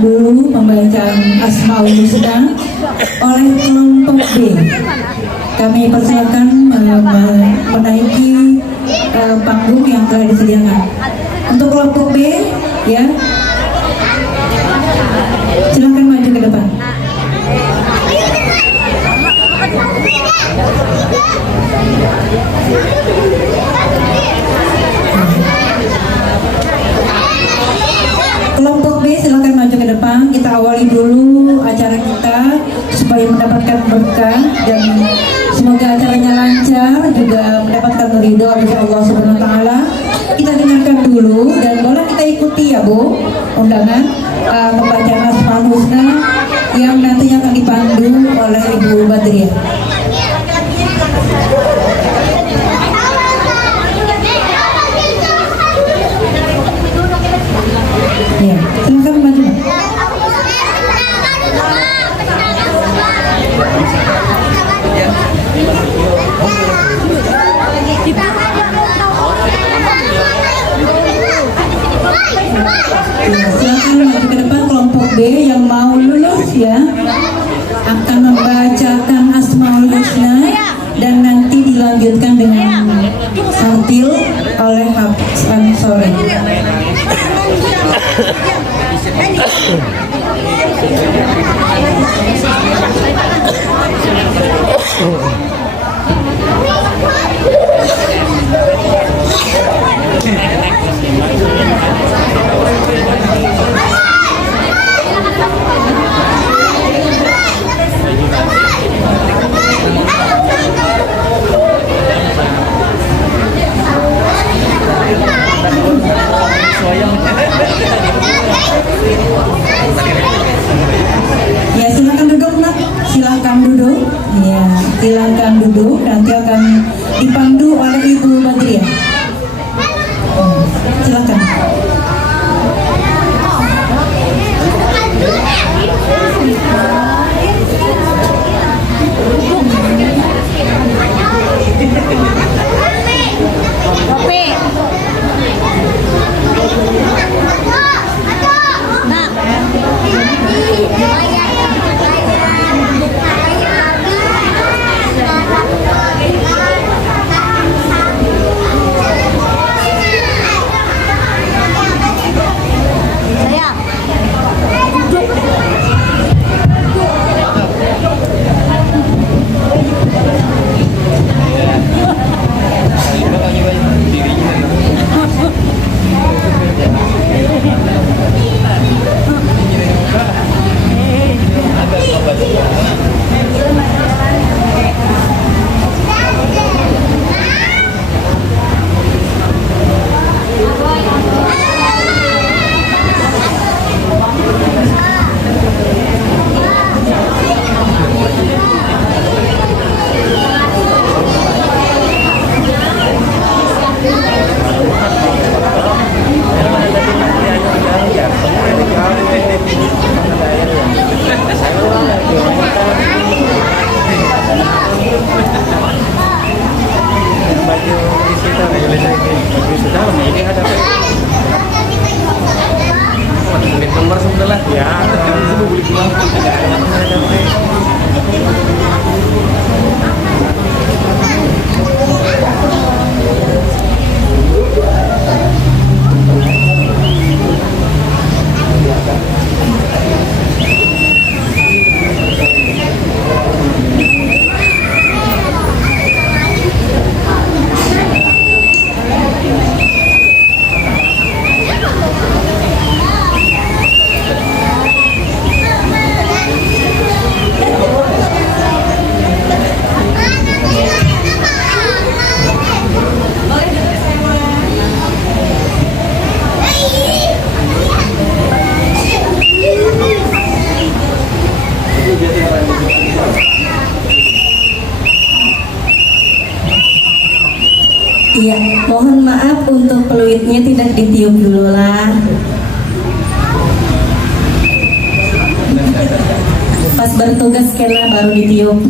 dulu pembacaan Asmaul Husna oleh kelompok B. Kami persilakan menaiki panggung yang telah disediakan. Untuk kelompok B, ya, silakan maju ke depan. Kelompok B silakan maju ke depan. Kita awali dulu acara kita supaya mendapatkan berkah dan semoga acaranya lancar, juga mendapatkan ridho dari Allah Subhanahu wa taala. Kita dengarkan dulu dan boleh kita ikuti ya Bu, undangan pembacaan Asmaul Husna yang nantinya akan dipandu oleh Ibu Badriah. Ya, silakan maju. Silakan maju ke depan kelompok B yang mau lulus ya, akan membacakan Asmaul Husna dan nanti dilanjutkan dengan tartil oleh Hafiz Ansori. Ya, silakan duduk Nak, silakan duduk. Ya, silakan duduk. Nanti akan dipandu oleh Ibu Badriah. Silakan. Iya, mohon maaf untuk peluitnya tidak ditiup dulu lah. Pas bertugas kena baru ditiup.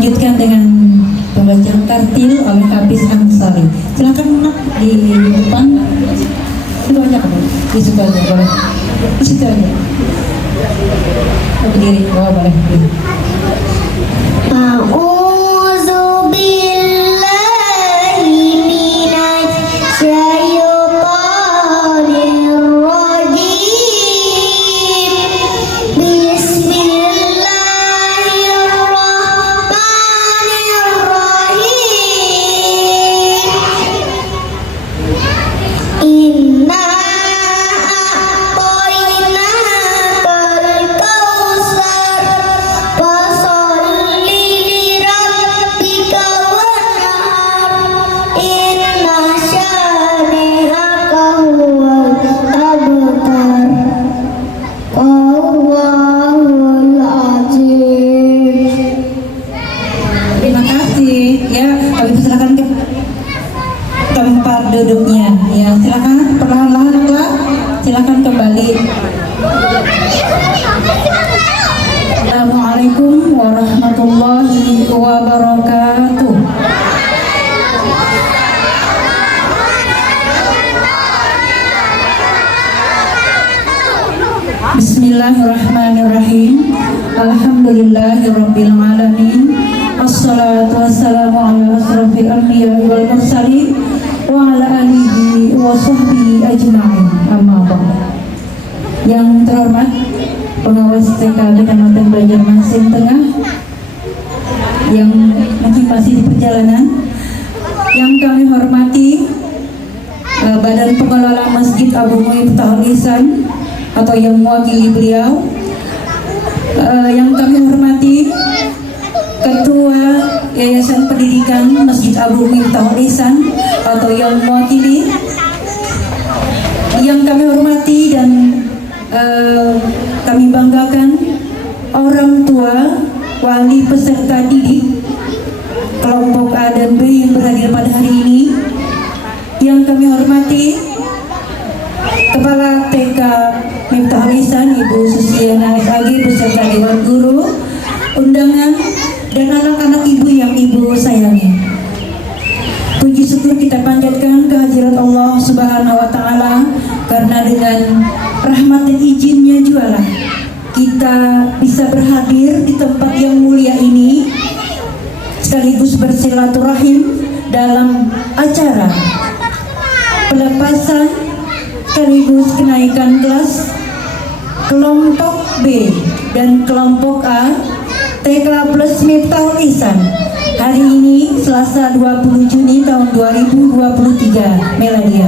lanjutkan dengan pembacaan tartil oleh Hafiz Ansari. Silakan Nak di depan. Itu aja kamu. Di situ aja boleh. Di situ aja. Berdiri, boleh. A'udzu billahi minasy syaithanir rajim. Bismillahirrahmanirrahim. Inna a'tainakal kautsar fasholli lirabbika wanhar. Inna syani'aka huwal abtar. Allahul azim. Terima kasih. Ya, kami silakan ke tempat duduknya. Ya, silakan perlahan-lahan Kak. Silakan kembali. Assalamualaikum warahmatullahi wabarakatuh. Bismillahirrahmanirrahim. Alhamdulillahirabbil alamin. Wassalatu wassalamu ala asrofil anbiya'i wal mursalin wa ala alihi wa sahbihi ajma'in. Amma ba'd. Yang terhormat pengawas TK Kecamatan Banjarmasin Tengah yang mungkin masih di perjalanan, yang kami hormati Badan Pengelola Masjid Abu Miftahul Ihsan atau yang mewakili beliau, yang kami hormati Ketua Yayasan Pendidikan Masjid Abu Miftahul Ihsan atau yang mewakili, yang kami hormati dan kami banggakan orang tua, wali peserta didik kelompok A dan B yang berhadir pada hari ini, yang kami hormati Kepala TK Miftahul Ihsan Ibu Susiana SAG beserta Dewan Guru, undangan, dan anak-anak ibu yang ibu sayangi. Puji syukur kita panjatkan kehadirat Allah Subhanahu wa Ta'ala, karena dengan rahmat dan izinnya jualah kita bisa berhadir di tempat yang mulia ini, sekaligus bersilaturahim dalam acara pelepasan sekaligus kenaikan kelas kelompok B dan kelompok A TK Plus Miftahul Ihsan hari ini Selasa 20 Juni tahun 2023 Meladia.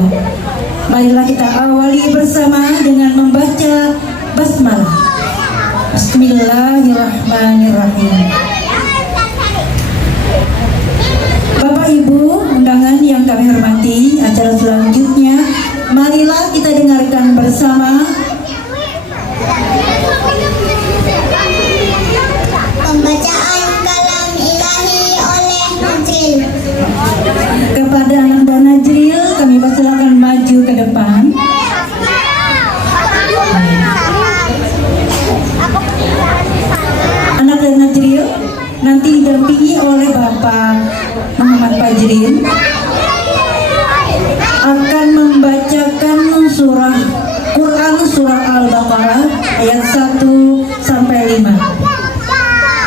Marilah kita awali bersama dengan membaca basmalah. Bismillahirrahmanirrahim. Bapak Ibu undangan yang kami hormati, acara selanjutnya marilah kita dengarkan bersama Pembacaan kalam ilahi oleh Najril. kepada anak dan Najril. Kami persilakan maju ke depan. Anak dan Najril nanti didampingi oleh Bapak Muhammad Fajrin akan membacakan surah Quran surah Al-Baqarah ayat 1 sampai 5.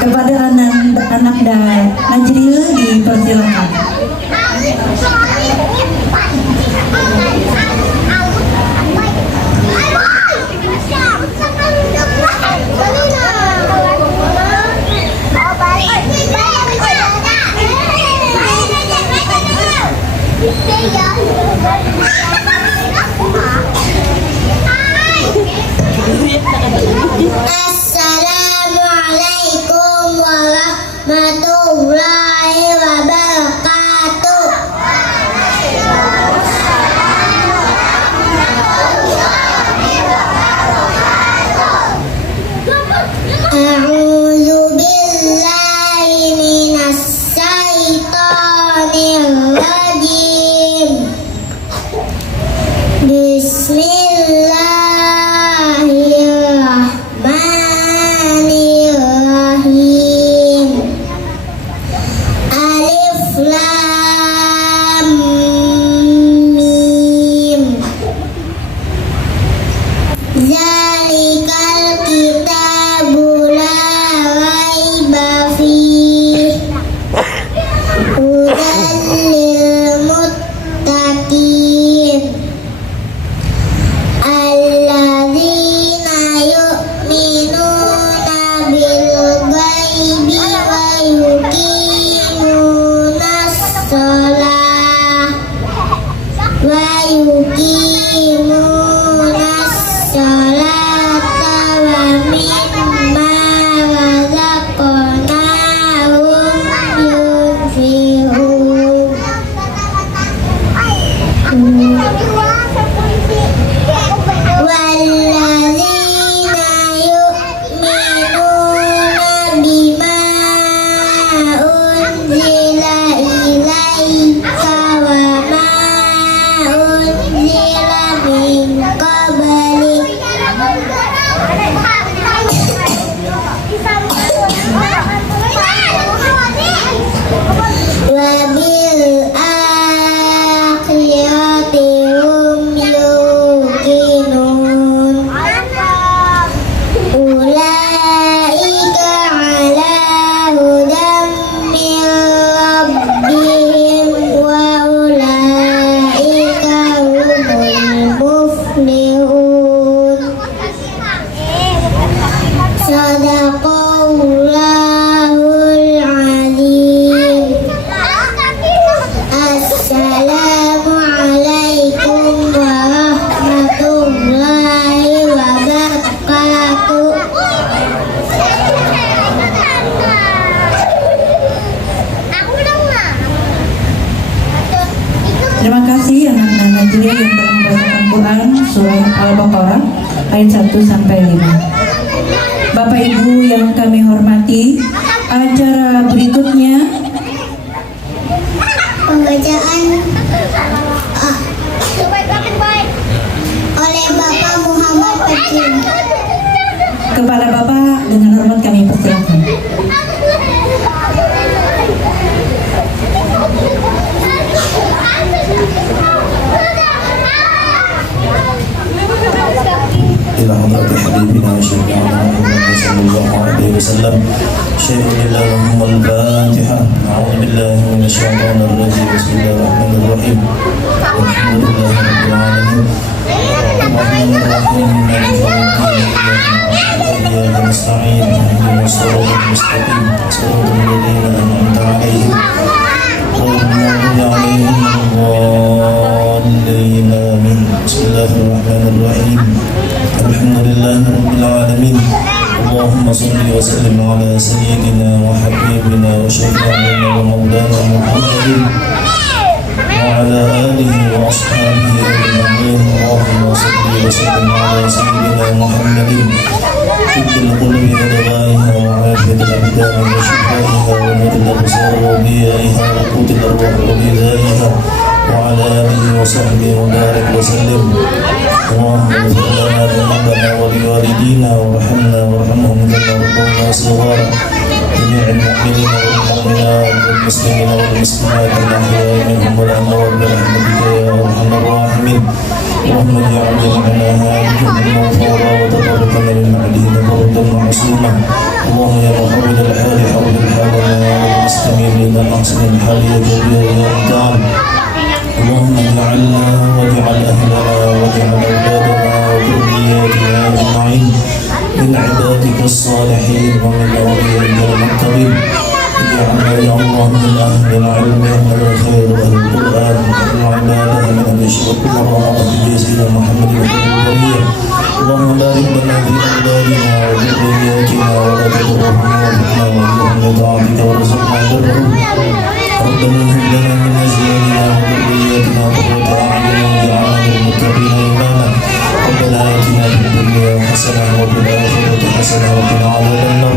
Kepada anak dan Najril dipersilakan. Bismillahirrahmanirrahim. Lam Mim. Zalikal kitabu la raiba fihi hudan lil muttaqin alladzina yu'minuna bil ghaibi wa yuqimunas shalah sholata wa mimma razaqnahum yunfiqun. Walladzina yu'minuna bima unzila ilaika wa ma unzila min qablik wa bil akhirati hum yuqinun. Ulaika ala hudan min rabbihim wa ulaika humul muflihun. Sadaqallahul azim. Assalamualaikum warahmatullahi wabarakatuh. Terima kasih anak-anak Najriah yang telah membacakan Quran surah Al-Baqarah ayat 1 sampai 5. Bapak Ibu yang kami hormati, acara berikutnya Pembacaan oleh Bapak Muhammad Fatin. kepada Bapak dengan hormat kami persilakan. إلى حضرة حبيبنا وشفيعنا محمد صلى الله عليه وسلم. شيء لله اللهم الفاتحة. أعوذ بالله من الشيطان الرجيم. بسم الله الرحمن الرحيم. الحمد لله رب العالمين. الرحمن الرحيم مالك يوم الدين. إياك نستعين اهدنا الصراط المستقيم صراط الذين أنعمت عليهم غير المغضوب عليهم ولا الضالين. آمين. بسم الله الرحمن الرحيم. الحمد لله رب العالمين. اللهم صل وسلم على سيدنا وحبيبنا وشفيعنا ومولانا محمد وعلى آله وأصحابه أجمعين. اللهم صل وسلم على سيدنا محمد طب القلوب ودوائها وعافية الأبدان وشفائها ونور الأبصار وضيائها وقوت الأرواح وغذائها وعلى آله وصحبه وبارك وسلم. اللهم اغفر لنا ذنوبنا ولوالدينا وارحمنا وارحمهم كما ربونا صغارا. جميع المؤمنين والمؤمنات والمسلمين والمسلمات الأحياء منهم والأموات برحمتك يا أرحم الراحمين. اللهم اجعل جمعنا هذه المغفورة وتبارك للمعدين بردا ومعصوما. اللهم يا محمد الحال حول حالنا والمسلمين إلى أحسن الحال يا جليل يا متعال. اللهم اجعلنا واجعل أهلنا واجعل أولادنا وذرياتنا أجمعين من عبادك الصالحين ومن أوليائك المتقين. اجعلنا يا الله من أهل العلم ومن الخير والقرآن والعبادة من الأشرك والرحمة سيدنا محمد النبي. اللهم بارك لنا في أولادنا وذرياتنا ولا تضرهم وارزقنا وإياهم لطاعتك وارزقنا برهم. ربنا هب لنا من أزواجنا وذرياتنا قرة أعين واجعلنا للمتقين إماما. ربنا آتنا في الدنيا حسنة وفي الآخرة حسنة وقنا عذاب النار.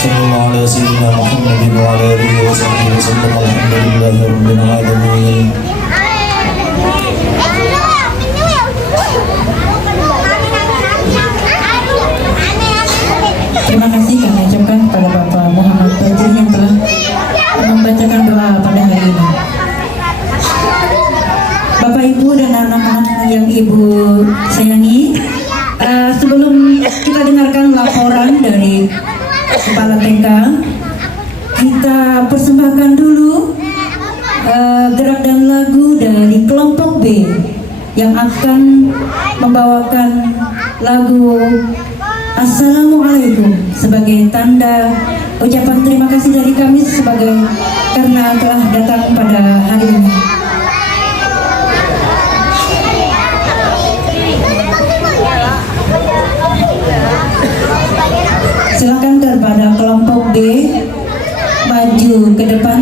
صلى الله على سيدنا محمد وعلى آله وصحبه وسلم. الحمد لله رب العالمين. Terima kasih kami ucapkan kepada Bapak Muhammad Fatin yang telah membacakan doa pada hari ini. Ibu dan anak-anak yang Ibu sayangi, sebelum kita dengarkan laporan dari Kepala TK, kita persembahkan dulu gerak dan lagu dari kelompok B yang akan membawakan lagu Assalamualaikum sebagai tanda ucapan terima kasih dari kami karena telah datang pada hari ini. Silakan kepada kelompok B maju ke depan.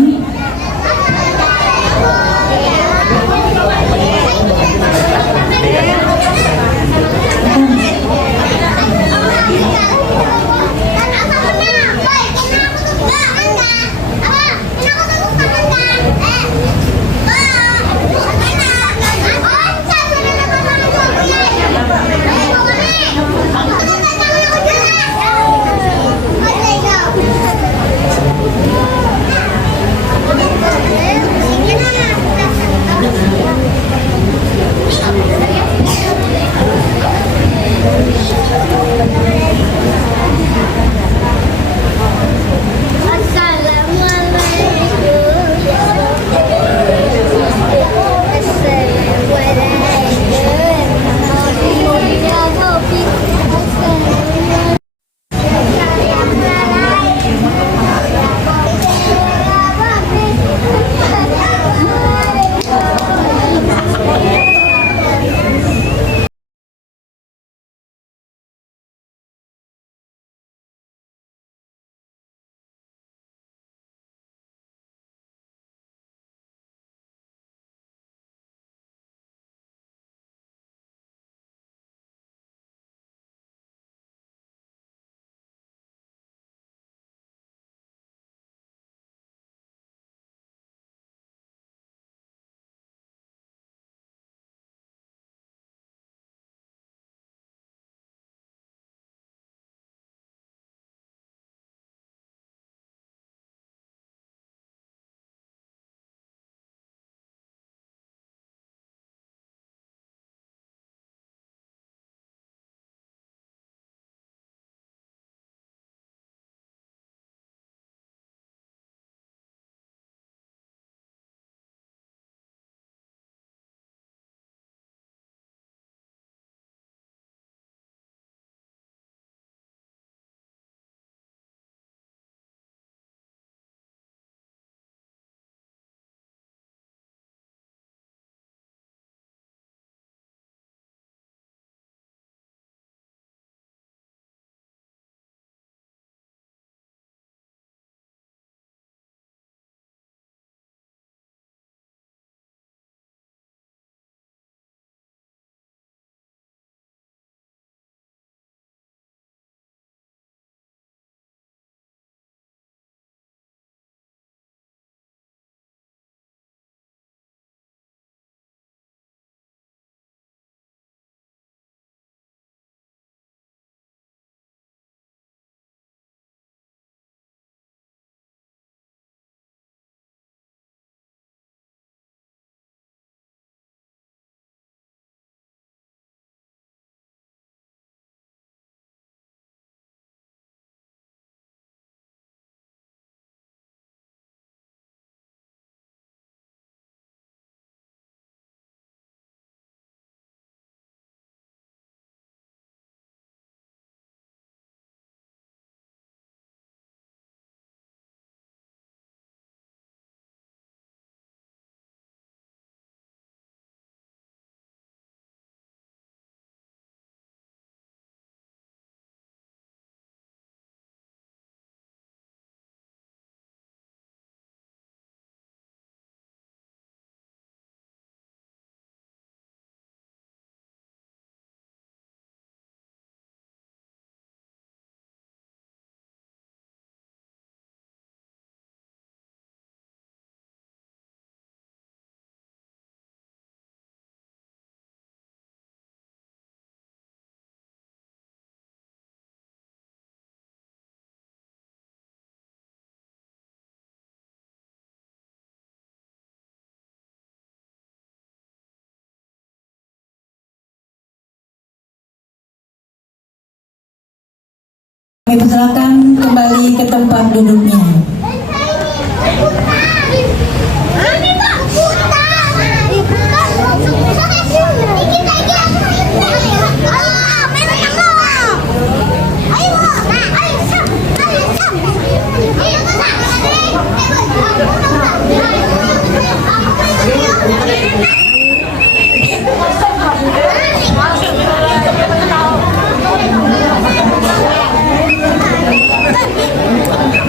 Kami persilakan kembali ke tempat duduknya.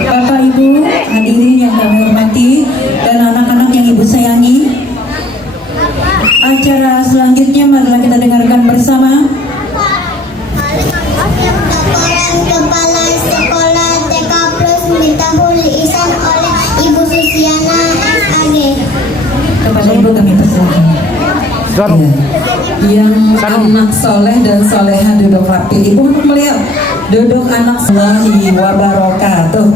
Bapak Ibu hadirin yang kami hormati dan anak-anak yang Ibu sayangi, acara selanjutnya marilah kita dengarkan bersama. Laporan Kepala Sekolah TK Plus Miftahul Ihsan oleh Ibu Susiana SAG. Kepada Ibu kami persilakan. Ya. Yang anak soleh dan soleha duduk rapi. Ibu untuk melihat duduk anak Allahi wabarakatuh.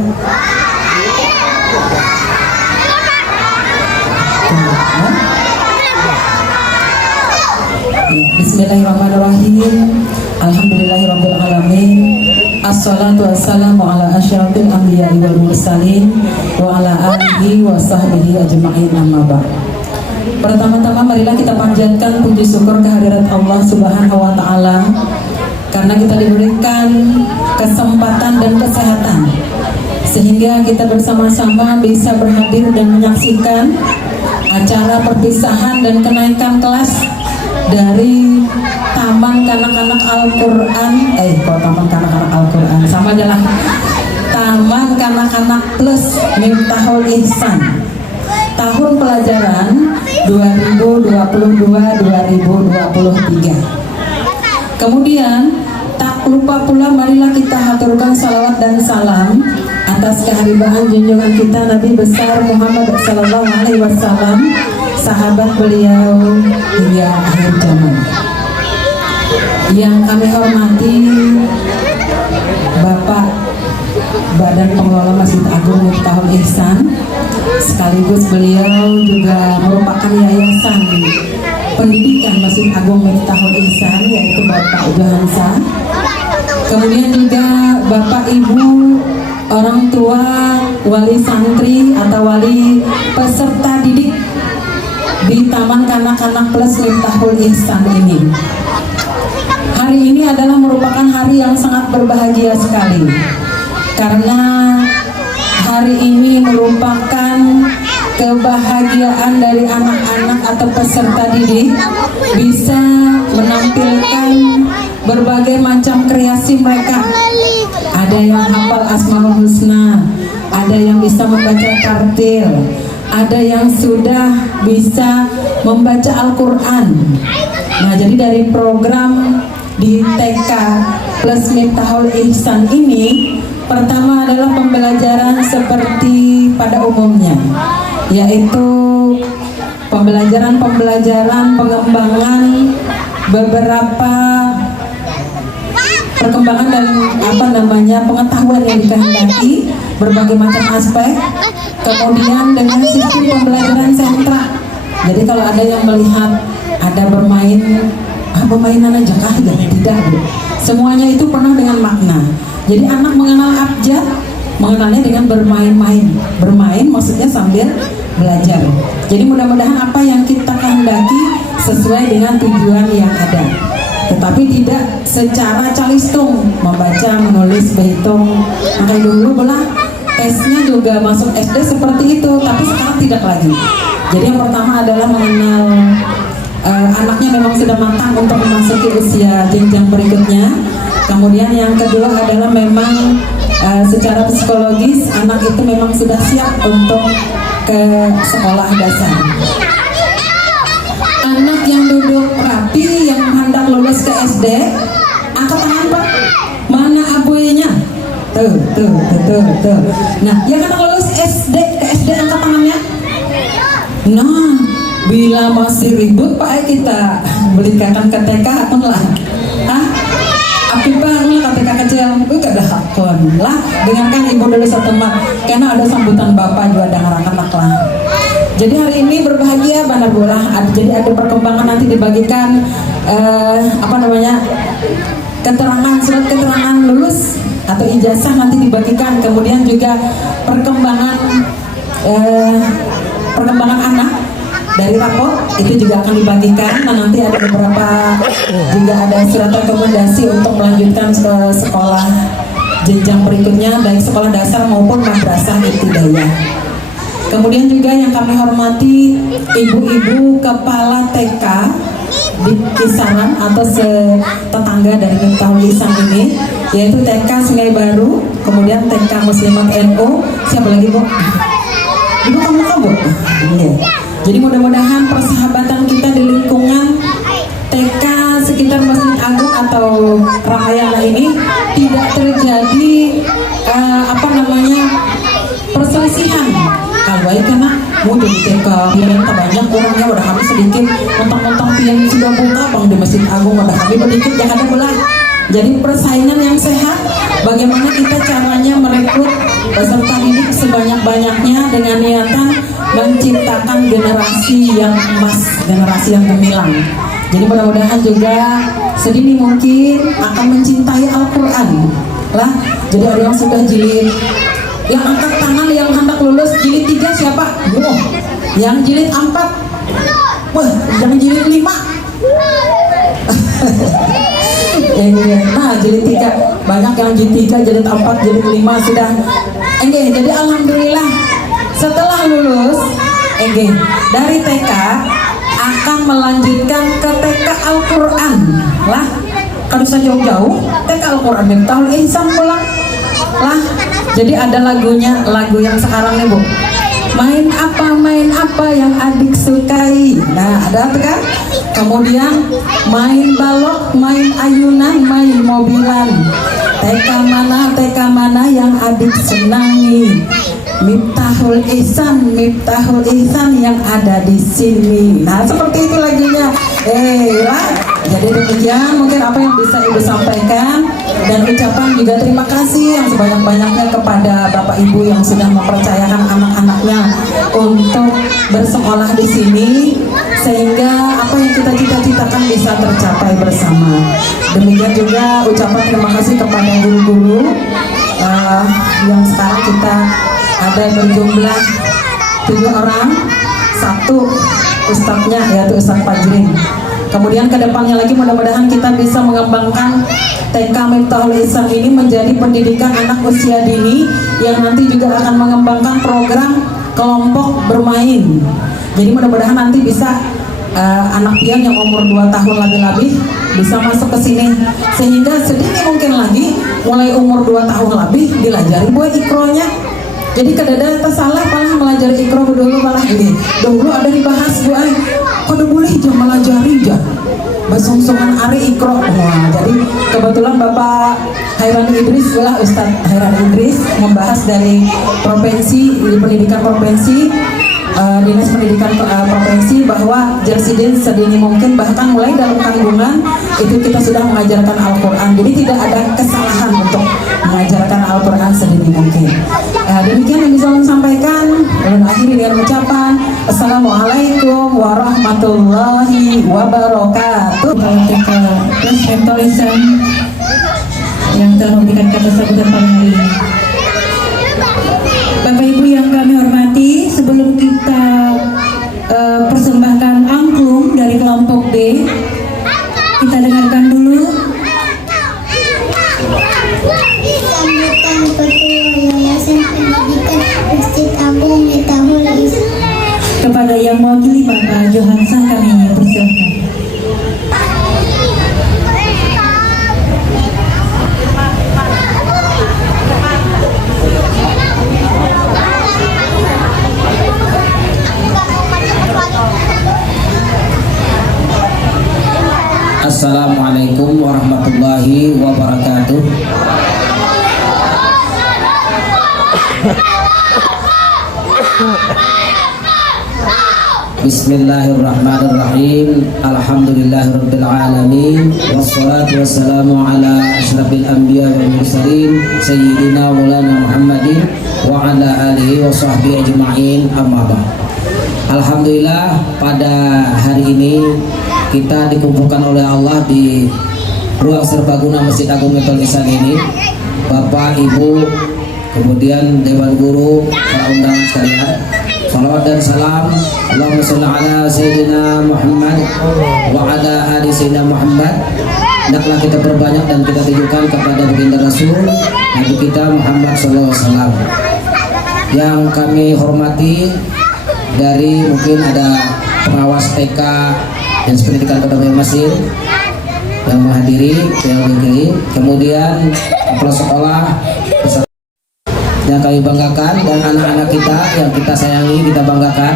Bismillahirrahmanirrahim. Alhamdulillahirabbil alamin. Assalatu wassalamu ala asyrafil anbiya'i wal mursalin wa ala alihi wa sahbihi ajma'in, amma ba'd. Pertama-tama marilah kita panjatkan puji syukur kehadirat Allah Subhanahu wa taala karena kita diberikan kesempatan dan kesehatan sehingga kita bersama-sama bisa berhadir dan menyaksikan acara perpisahan dan kenaikan kelas dari Taman Kanak-Kanak Al-Quran. Kok Taman Kanak-Kanak Al-Quran? Sama aja lah. Taman Kanak-Kanak Plus Miftahul Ihsan tahun pelajaran 2022-2023. Kemudian tak lupa pula marilah kita haturkan salawat dan salam atas kehadiran junjungan kita Nabi besar Muhammad sallallahu alaihi wasallam, sahabat beliau hingga akhir zaman. Yang kami hormati Bapak Badan Pengelola Masjid Agung Miftahul Ihsan, sekaligus beliau juga merupakan yayasan pendidikan Masjid Agung Miftahul Ihsan, yaitu Bapak Johansa. Kemudian juga Bapak Ibu orang tua wali santri atau wali peserta didik di Taman Kanak-Kanak Plus Miftahul Ihsan ini. Hari ini adalah merupakan hari yang sangat berbahagia sekali karena hari ini merupakan kebahagiaan dari anak-anak atau peserta didik bisa menampilkan berbagai macam kreasi mereka. Ada yang hafal Asmaul Husna, ada yang bisa membaca tartil, ada yang sudah bisa membaca Al-Quran. Nah, jadi dari program di TK Plus Miftahul Ihsan ini, pertama adalah pembelajaran seperti pada umumnya, yaitu pembelajaran pengembangan beberapa perkembangan dan pengetahuan yang dikehendaki berbagai macam aspek. Kemudian dengan sistem pembelajaran sentra. Jadi kalau ada yang melihat ada permainan aja kah? Tidak, Bu. Semuanya itu penuh dengan makna. Jadi anak mengenal abjad, mengenalnya dengan bermain-main. Bermain maksudnya sambil belajar. Jadi mudah-mudahan apa yang kita kehendaki sesuai dengan tujuan yang ada, tetapi tidak secara calistung membaca, menulis, berhitung. Makanya dulu belah tesnya juga masuk SD seperti itu, tapi sekarang tidak lagi. Jadi yang pertama adalah mengenal anaknya memang sudah matang untuk memasuki usia jenjang berikutnya. Kemudian yang kedua adalah memang secara psikologis anak itu memang sudah siap untuk ke sekolah dasar. Anak yang duduk rapi yang hendak lulus ke SD, angkat tangan Pak. Mana abuinya? Tuh. Nah, yang hendak lulus ke SD angkat tangannya. Nah, bila masih ribut Pak kita belikan ke TK lah. Api banget KTK kecil, gak ada hakon lah. Dengarkan ibu dulu setempat, karena ada sambutan bapak juga dengar anak lah. Jadi hari ini berbahagia benar bola. Jadi ada perkembangan nanti dibagikan keterangan, surat keterangan lulus atau ijazah nanti dibagikan. Kemudian juga perkembangan anak dari rapor itu juga akan dibagikan. Nah, nanti ada beberapa juga ada surat rekomendasi untuk melanjutkan ke sekolah jenjang berikutnya, baik sekolah dasar maupun madrasah ibtidaiyah. Kemudian juga yang kami hormati ibu-ibu kepala TK di kisaran atau tetangga dari Miftahul Ihsan ini, yaitu TK Sungai Baru, kemudian TK Muslimat NU. Siapa lagi, Bu? Ibu kamu? Iya. Jadi mudah-mudahan persahabatan kita di lingkungan TK sekitar Masjid Agung atau Ramayana ini tidak terjadi perselisihan. Kalau baik karena mau jadi TK bilang banyak orangnya udah habis sedikit, mentang-mentang yang sudah buka bang di Masjid Agung udah habis sedikit, jangan ada belah. Jadi persaingan yang sehat, bagaimana kita caranya merekrut peserta didik sebanyak-banyaknya dengan niatan menciptakan generasi yang emas, generasi yang gemilang. Jadi mudah-mudahan juga sedini mungkin akan mencintai Al-Quran lah. Jadi ada yang sudah jilid, yang angkat tangan yang hendak lulus jilid 3 siapa? Oh, yang jilid 4, wah jangan jilid 5. Nah jilid 3 banyak, yang jilid 3, jilid 4, jilid 5 sudah. Jadi alhamdulillah setelah lulus dari TK akan melanjutkan ke TK Al-Quran lah. Kalau bisa jauh-jauh TK Al-Quran Miftahul Ihsan pulang lah. Jadi ada lagunya, lagu yang sekarang nih Bu, main apa yang adik sukai. Nah ada apa kan? Kemudian main balok, main ayunan, main mobilan. TK mana yang adik senangi. Miftahul Ihsan yang ada di sini. Nah seperti itu lagunya. Lah. Jadi demikian mungkin apa yang bisa Ibu sampaikan, dan ucapan juga terima kasih yang sebanyak-banyaknya kepada Bapak Ibu yang sudah mempercayakan anak-anaknya untuk bersekolah di sini, sehingga apa yang kita cita-citakan bisa tercapai bersama. Demikian juga ucapan terima kasih kepada guru-guru yang sekarang kita ada berjumlah 7 orang, 1 ustadznya yaitu Ustadz Fajrin. Kemudian kedepannya lagi mudah-mudahan kita bisa mengembangkan TK Miftahul Ihsan ini menjadi pendidikan anak usia dini yang nanti juga akan mengembangkan program kelompok bermain. Jadi mudah-mudahan nanti bisa anak pian yang umur 2 tahun lebih bisa masuk ke sini, sehingga sedini mungkin lagi mulai umur 2 tahun lebih dilajari buat ikronya. Jadi kadada salah malah melajari ikro dulu, malah ini dulu ada dibahas Bu ay, kode boleh jam melajari ya basungsungan ari ikro. Wah, jadi kebetulan Bapak Hairani Idris lah, Ustadz Hairani Idris membahas dari provinsi, di pendidikan provinsi, Dinas Pendidikan Provinsi, bahwa Jersiden sedini mungkin bahkan mulai dalam kandungan itu kita sudah mengajarkan Al-Quran. Jadi tidak ada kesalahan untuk mengajarkan Al-Quran sedini mungkin. Demikian yang bisa saya sampaikan, dan akhiri dengan ucapan Assalamualaikum warahmatullahi wabarakatuh. TK Plus Miftahul Ihsan yang telah memberikan kata sambutan pada hari ini. Bapak Ibu yang kami hormati, sebelum kita persembahkan angklung dari kelompok B, kita dengarkan dulu sambutan Ketua Yayasan Pendidikan Masjid Agung Miftahul Ihsan. kepada yang mewakili Bapak Johansa, kami persilakan. Assalamualaikum warahmatullahi wabarakatuh. Bismillahirrahmanirrahim. Alhamdulillahirabbil alamin. Wassalatu wassalamu ala asyrafil anbiya wal mursalin sayyidina maulana Muhammadin wa ala alihi wa sahbihi ajma'in. Amma ba'd. Alhamdulillah, pada hari ini kita dikumpulkan oleh Allah di ruang serbaguna Masjid Agung Miftahul Ihsan ini Bapak, Ibu, kemudian Dewan Guru, para undangan sekalian. Salawat dan salam Allahumma sholli ala Sayyidina Muhammad wa ala ali Sayyidina Muhammad. Hendaklah kita perbanyak dan kita tujukan kepada baginda Rasul Nabi kita Muhammad SAW. Yang kami hormati dari mungkin ada pengawas TK dan pendidikan Kota Banjarmasin yang menghadiri, kemudian kepala sekolah yang kami banggakan, dan anak-anak kita yang kita sayangi, kita banggakan.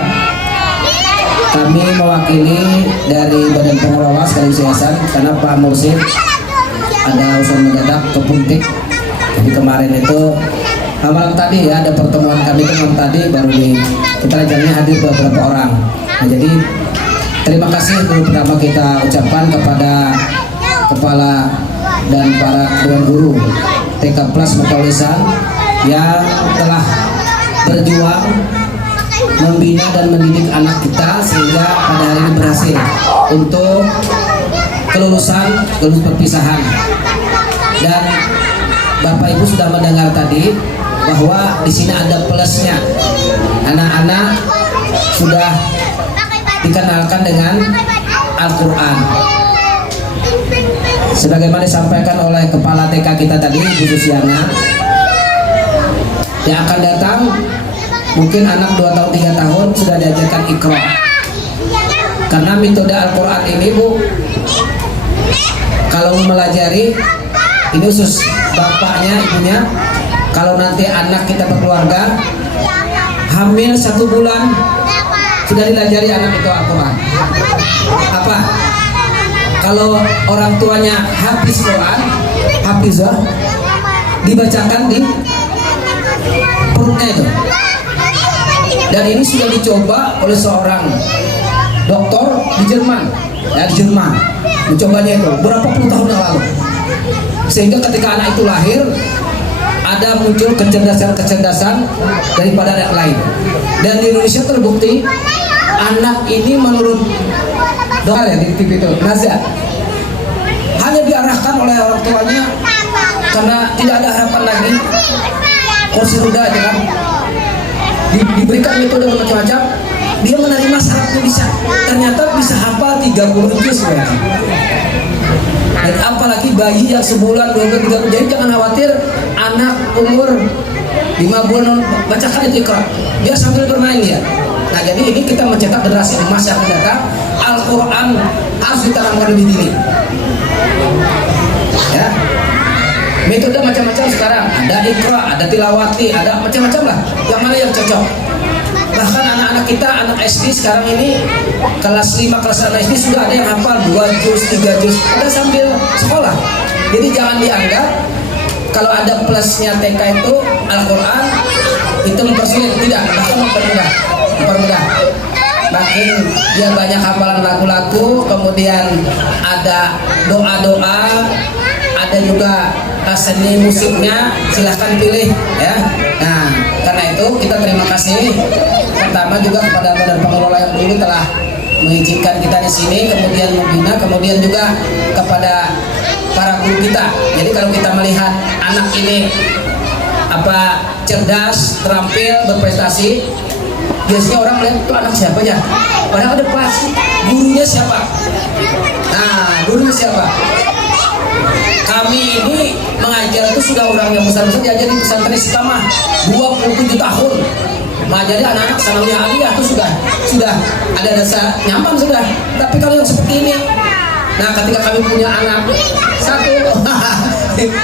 Kami mewakili dari Badan Pengelola sekaligus yayasan karena Pak Mursid ada urusan mendadak ke Puntik. Jadi kemarin itu malam tadi ya ada pertemuan kami malam tadi baru kita rencananya hadir beberapa orang. Nah, jadi terima kasih dulu pertama kita ucapkan kepada kepala dan para dewan guru TK Plus Mekaulisan yang telah berjuang membina dan mendidik anak kita sehingga pada hari ini berhasil untuk lulus perpisahan. Dan Bapak Ibu sudah mendengar tadi bahwa di sini ada plusnya. Anak-anak sudah dikenalkan dengan Al-Quran. Sebagaimana disampaikan oleh kepala TK kita tadi, Bu Susiana, yang akan datang mungkin anak 2 tahun 3 tahun sudah diajarkan Iqra. Karena metode Al-Quran ini Bu, kalau mempelajari ini khusus bapaknya, ibunya, kalau nanti anak kita berkeluarga hamil 1 bulan sudah dilajari anak itu Al-Quran. Apa? Kalau orang tuanya hafiz Quran, hafizah, dibacakan di perutnya itu. Dan ini sudah dicoba oleh seorang dokter di Jerman, ya di Jerman, mencobanya itu berapa puluh tahun yang lalu. Sehingga ketika anak itu lahir, ada muncul kecerdasan-kecerdasan daripada anak lain. Dan di Indonesia terbukti anak ini menurut dokter ya di TV itu, Nazar, hanya diarahkan oleh orang tuanya karena tidak ada harapan lagi, kursi roda aja kan, diberikan metode macam-macam, dia menerima syaratnya bisa, ternyata bisa hafal 30 juz ya. Dan apalagi bayi yang sebulan, 2 bulan, 3 bulan, jadi jangan khawatir anak umur 5 bulan bacakan itu Iqra, dia sambil bermain ya. Nah jadi ini kita mencetak generasi emas yang akan datang. Al-Quran harus ditanamkan lebih dini ya. Metode macam-macam sekarang, ada Iqra, ada Tilawati, ada macam-macam lah, yang mana yang cocok. Bahkan anak-anak kita, anak SD sekarang ini kelas 5, kelas 6 SD sudah ada yang hafal 2 juz, 3 juz, ada sambil sekolah. Jadi jangan dianggap kalau ada plusnya TK itu Al-Quran itu mempersulit, tidak, bahkan mempermudah. Makin dia banyak hafalan lagu-lagu, kemudian ada doa-doa, ada juga seni musiknya, silahkan pilih ya. Nah karena itu kita terima kasih pertama juga kepada Badan Pengelola yang dulu telah mengizinkan kita di sini, kemudian membina, kemudian juga kepada para guru kita. Jadi kalau kita melihat anak ini apa cerdas, terampil, berprestasi, biasanya orang melihat itu anak siapa ya? Padahal ada pas gurunya siapa? Nah, gurunya siapa? Kami ini mengajar itu sudah orang yang besar-besar diajar di pesantren Istiqamah 27 tahun. Mengajari anak-anak sanawiyah aliyah itu sudah ada dasar nyaman sudah. Tapi kalau yang seperti ini, nah ketika kami punya anak 1,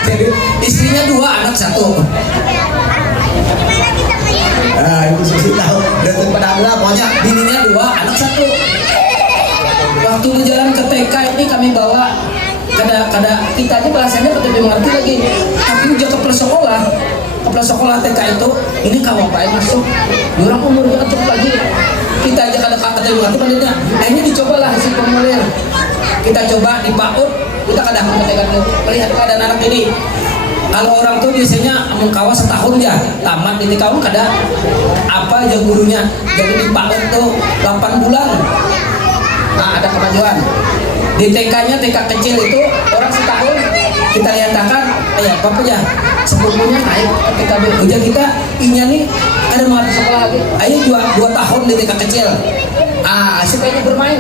jadi istrinya 2, anak 1. Nah, ibu Susi tahu dan pada adalah pokoknya bininya 2, anak 1. Waktu berjalan ke TK ini kami bawa kada kita aja bahasanya betul mengerti lagi. Tapi juga kepala sekolah TK itu ini kawan Pak masuk, orang umurnya cukup lagi. Kita aja kada mengerti pandainya. Akhirnya dicobalah hasil formulir. Kita coba di PAUD, kita kada mengerti melihat keadaan anak ini. Kalau orang tuh biasanya mengkawas setahun ya, tamat ini kamu kada apa aja gurunya. Jadi di PAUD tuh 8 bulan. Nah ada kemajuan. Di TK-nya, TK kecil itu orang setahun kita nyatakan ya apa ya sepupunya naik ke TKB ujar kita inya nih ada mau sekolah lagi ayo 2 tahun di TK kecil sukanya bermain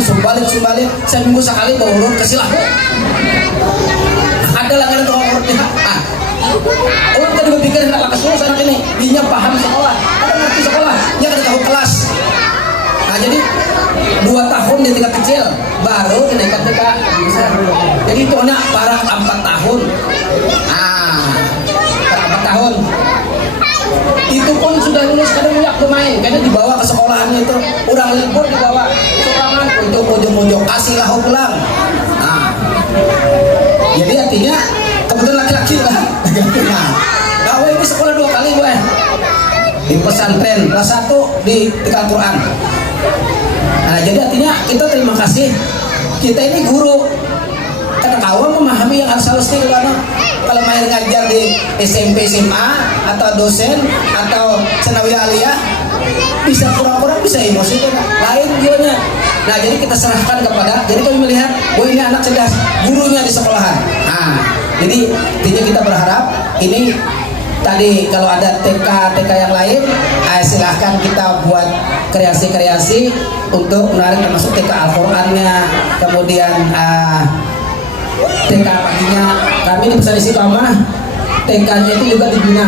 sumbalik saya minggu sekali bawa urut ke silah ada langganan tukang urutnya orang tadi berpikir nggak pakai sekolah sana ini dinya paham sekolah ada ngerti sekolah dia ada tahu kelas jadi 2 tahun di tingkat kecil baru kenaikan TK besar jadi itu anak para 4 tahun para 4 tahun itu pun sudah lulus kadang banyak bermain karena dibawa ke sekolahannya itu orang libur dibawa sorangan untuk pojok-pojok kasih lahu pulang jadi artinya kebetulan laki-laki lah nah ini sekolah 2 kali gue di pesantren kelas 1 di TK Quran. Nah jadi artinya kita terima kasih kita ini guru karena kawan memahami yang harus kalau main ngajar di SMP SMA atau dosen atau senawiyah aliyah bisa kurang-kurang bisa emosi kan lain dianya. Nah jadi kita serahkan kepada jadi kami melihat ini anak cerdas gurunya di sekolahan. Jadi intinya kita berharap ini tadi kalau ada TK yang lain silahkan kita buat kreasi-kreasi untuk menarik termasuk TK Al-Qurannya kemudian TK paginya kami di Pesantren Istiqomah TK-nya itu juga dibina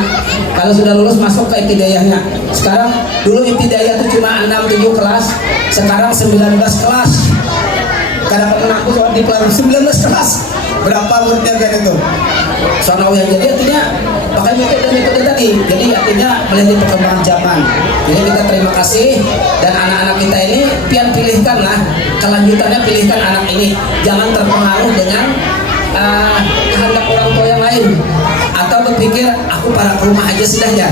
kalau sudah lulus masuk ke ibtidaiyahnya sekarang dulu ibtidaiyah itu cuma 6-7 kelas sekarang 19 kelas kadang-kadang aku soal di kelas 19 kelas berapa muridnya kan itu sanawiyah jadi artinya pakai metode tadi jadi artinya melihat perkembangan zaman jadi kita terima kasih dan anak-anak kita ini pilihkan lah kelanjutannya pilihkan anak ini jangan terpengaruh dengan kehendak orang tua yang lain atau berpikir aku para ke rumah aja sudahnya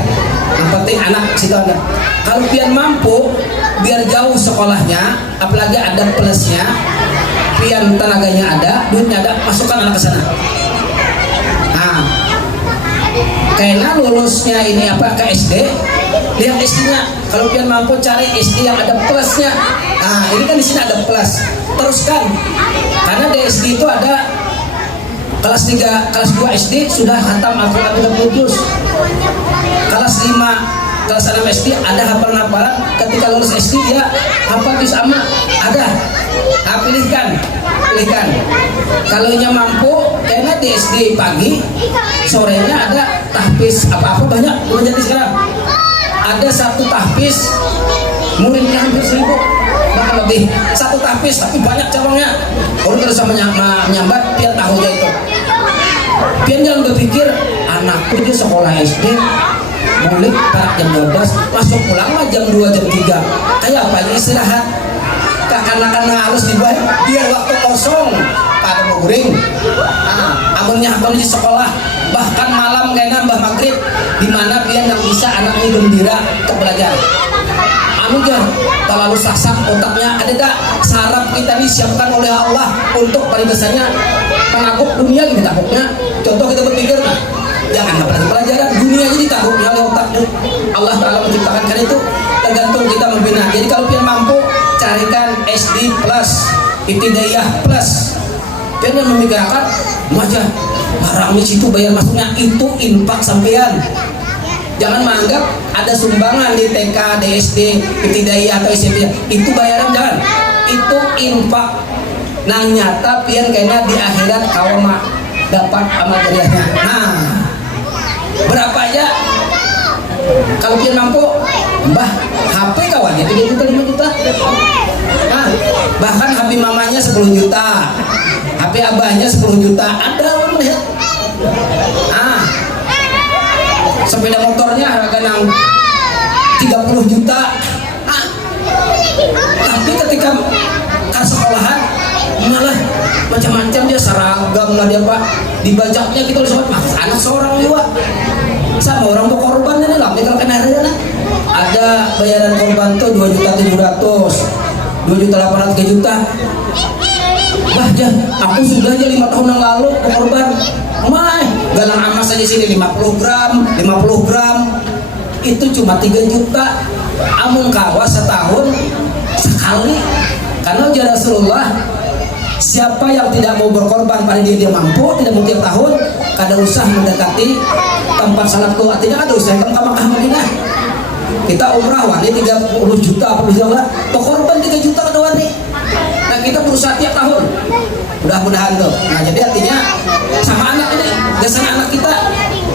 yang penting anak situ ada kalau pian mampu biar jauh sekolahnya apalagi ada plusnya pian tenaganya ada duitnya ada masukkan anak ke sana karena lulusnya ini apa ke SD lihat SD-nya kalau pian mampu cari SD yang ada plusnya ini kan di sini ada plus teruskan karena di SD itu ada kelas 3 kelas 2 SD sudah khatam Al-Quran 30 juz kelas 5 kelas 6 SD ada hafalan ketika lulus SD dia hafal juz amma ada pilihkan kalau nya mampu karena di SD pagi sorenya ada tahfiz apa-apa banyak menjadi sekarang ada 1 tahfiz muridnya hampir 1000 bahkan lebih 1 tahfiz tapi banyak cabangnya orang terus sama menyambat pian tahunya itu pian jangan berpikir anak itu sekolah SD mulai jam 12 masuk pulang lah jam 2 jam 3 kayak apa ini istirahat anak-anak harus dibuat biar waktu kosong pada menguring amunnya di sekolah bahkan malam kayak nambah maghrib dimana biar yang bisa anak ini gembira untuk belajar jangan terlalu sasak otaknya ada tak saraf kita disiapkan oleh Allah untuk pariwisanya menakut dunia kita takutnya contoh kita berpikir jangan dapat pelajaran dunia ini takutnya oleh otaknya Allah Ta'ala menciptakan karena itu tergantung kita membina jadi kalau pian mampu carikan SD plus ibtidaiyah plus pian yang memikirkan wajah barang di situ bayar masuknya itu infak sampean jangan menganggap ada sumbangan di TK, di SD, ibtidaiyah atau SMP itu bayaran jangan itu infak nah nyata pian kayaknya di akhirat kawama dapat amal jariahnya berapa aja kalau pian mampu mbah HP kawannya 3 juta 5 juta bahkan HP mamanya 10 juta HP abahnya 10 juta ada orang lihat sepeda motornya harga yang 30 juta tapi ketika ke sekolahan malah macam-macam dia seragam lah dia pak dibajaknya kita harus anak seorang juga sama orang mau korban ini lah kalau kena ada bayaran korban tuh 2.700.000 2.800.000 3 juta aku sudah aja 5 tahun yang lalu korban galang amas saja sini 50 gram itu cuma 3 juta amun kawas setahun sekali karena ujar Rasulullah Siapa yang tidak mau berkorban pada diri dia mampu, tidak mau tiap tahun, kada usah mendekati tempat salat ku. Artinya kada usah ke Makkah Madinah. Kita umrah wani 30 juta apa bisa lah, berkorban 3 juta kada wani. Nah kita berusaha tiap tahun. Mudah-mudahan tuh. Nah jadi artinya sama anak ini, dasar anak kita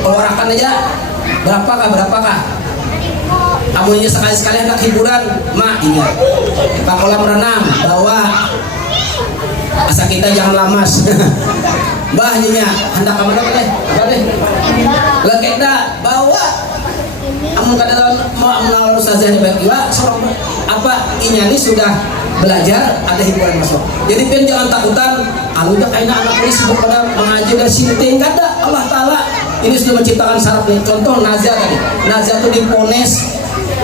olahraga aja. Berapakah? Amunya sekali-sekali anak hiburan, mak ingat. Pak kolam renang, bawa. Asa kita jangan lamas. Bahnya hendak kamu deh. Lekeda bawa. Amun kada mau mengenal ustazah di bagiwa, sorong apa inyani sudah belajar ada hiburan masuk. Jadi pian jangan takutan, alunya kayak anak ini sibuk pada mengaji dan sinting kada. Allah Taala ini sudah menciptakan syarat nih. Contoh Nazia tadi. Nazia itu dipones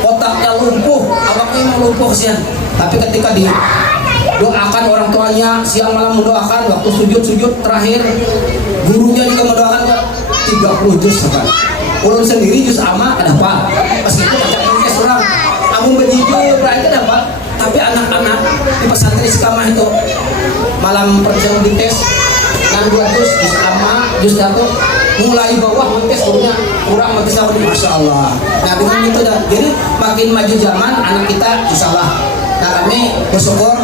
otaknya lumpuh, awaknya mau lumpuh sian. Tapi ketika di doakan orang tuanya siang malam mendoakan waktu sujud terakhir gurunya juga mendoakan 30 juz kan. Ulun sendiri juz ama ada apa? Pas itu baca podcast orang, amun bejijur berarti ada apa? Tapi anak-anak di pesantren Istiqamah itu malam perjalanan di tes 62 juz ama juz satu mulai bawah mentes gurunya kurang mentes tahun masya Allah. Nah dengan itu jadi makin maju zaman anak kita insya Allah. Nah kami bersyukur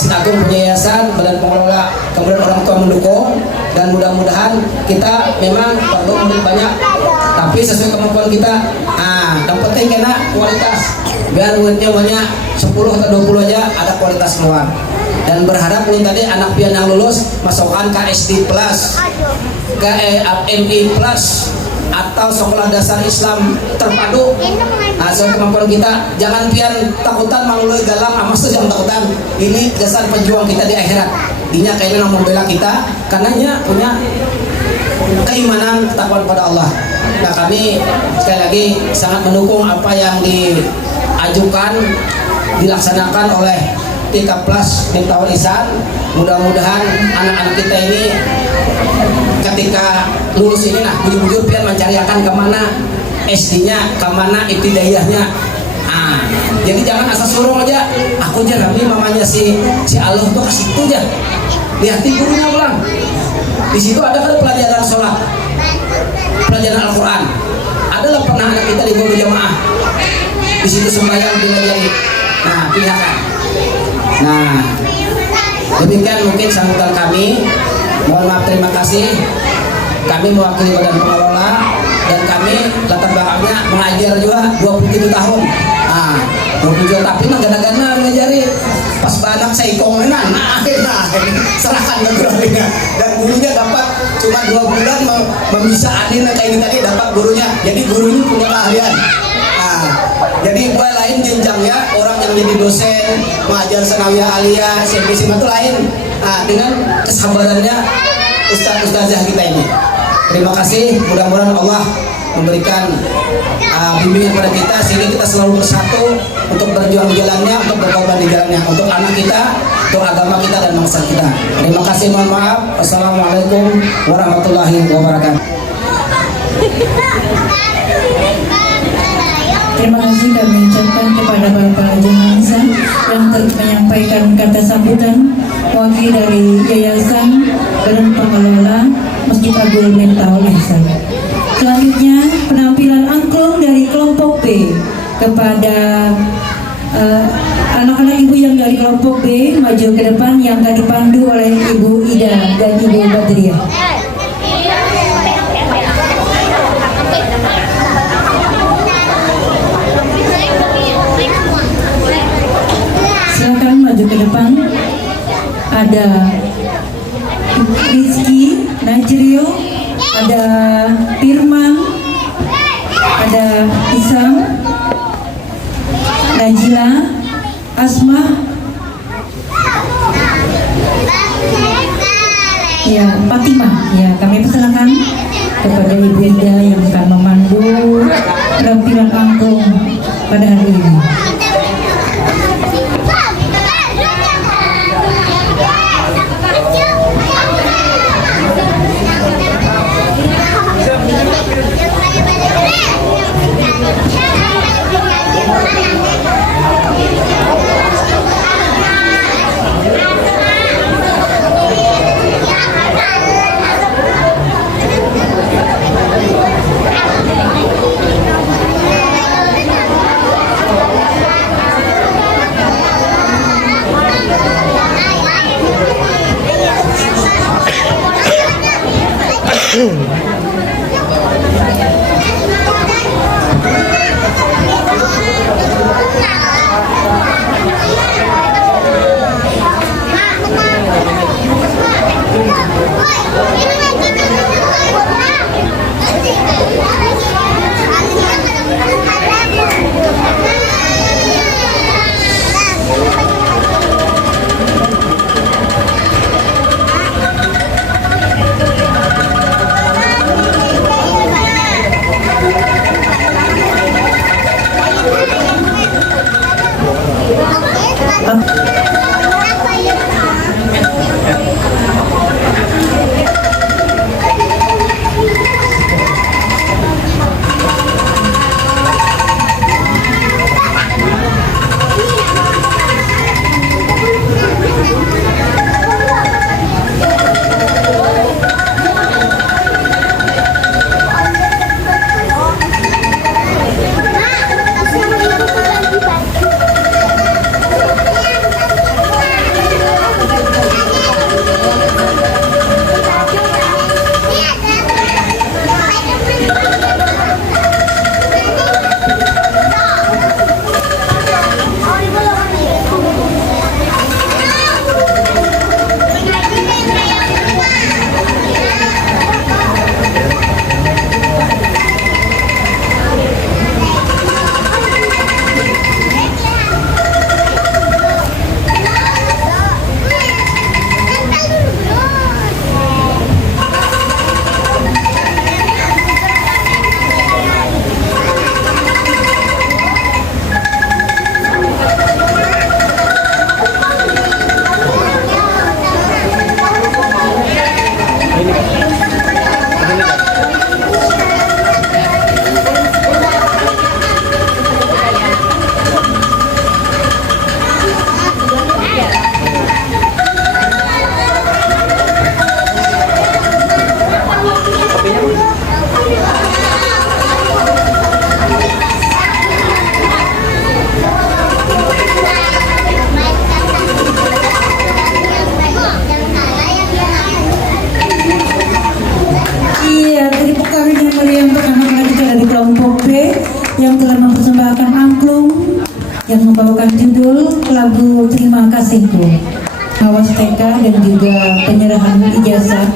Sinagung punya yayasan, badan pengelola, kemudian orang tua mendukung, dan mudah-mudahan kita memang perlu memberi banyak, tapi sesuai kemampuan kita. Yang penting kena kualitas, biar duitnya banyak 10 atau 20 aja ada kualitas keluar. Dan berharap ini tadi anak pian yang lulus masukkan ke SD plus, ke MI plus, atau sekolah dasar Islam terpadu. Sesuai kemampuan kita, jangan pian takutan malului galang amas tuh jangan takutan. Ini dasar pejuang kita di akhirat. Dinya kayaknya mau membela kita karenanya punya keimanan takwa kepada Allah. Nah kami sekali lagi sangat mendukung apa yang diajukan dilaksanakan oleh Tika Plus Miftahul Ihsan. Mudah-mudahan anak-anak kita ini ketika lulus ini nah bujur-bujur pian mencariakan kemana SD-nya, kemana ibtidaiyahnya. Jadi jangan asal suruh aja. Aku aja Rami mamanya si Allah tuh kasih itu aja. Lihati gurunya ulang. Di situ ada kan pelajaran sholat, pelajaran Al-Quran. Adalah pernah anak kita di guru jamaah. Di situ sembahyang lagi. Nah pilihan. Nah demikian mungkin sambutan kami. Mohon maaf, terima kasih. Kami mewakili badan pengelola dan kami latar belakangnya mengajar juga 27 tahun. 27 tapi gana-gana ngajari pas banak saya ikongnya serahkan ke gurunya dan gurunya dapat cuma 2 bulan memisahin kayak ini tadi dapat gurunya. Jadi gurunya punya keahlian. Jadi buat lain jenjangnya orang yang jadi dosen mengajar sanawiyah aliyah SMP itu lain. Dengan kesabarannya ustaz-ustazah kita ini. Terima kasih, mudah-mudahan Allah memberikan bimbingan pada kita sehingga kita selalu bersatu untuk berjuang di jalannya, untuk berkorban di jalannya, untuk anak kita, untuk agama kita dan bangsa kita. Terima kasih, mohon maaf. Wassalamualaikum warahmatullahi wabarakatuh. Terima kasih kami ucapkan kepada para jemaah yang telah menyampaikan kata sambutan wakil dari Yayasan Badan Pengelola Masjid Agung Miftahul Ihsan. Selanjutnya penampilan angklung dari kelompok B kepada anak-anak ibu yang dari kelompok B maju ke depan yang akan dipandu oleh Ibu Ida dan Ibu Badriah. Silakan maju ke depan. Ada Rizky, Najrio, ada Firman, ada Isam, Najila, Asma, ya Fatimah. Ya kami persilakan kepada Ibu Ida yang akan memandu penampilan angklung pada hari ini. Iya, tepuk tangan yang meriah untuk anak-anak kita dari kelompok B yang telah mempersembahkan angklung yang membawakan judul lagu Terima Kasihku. Awas TK dan juga penyerahan ijazah.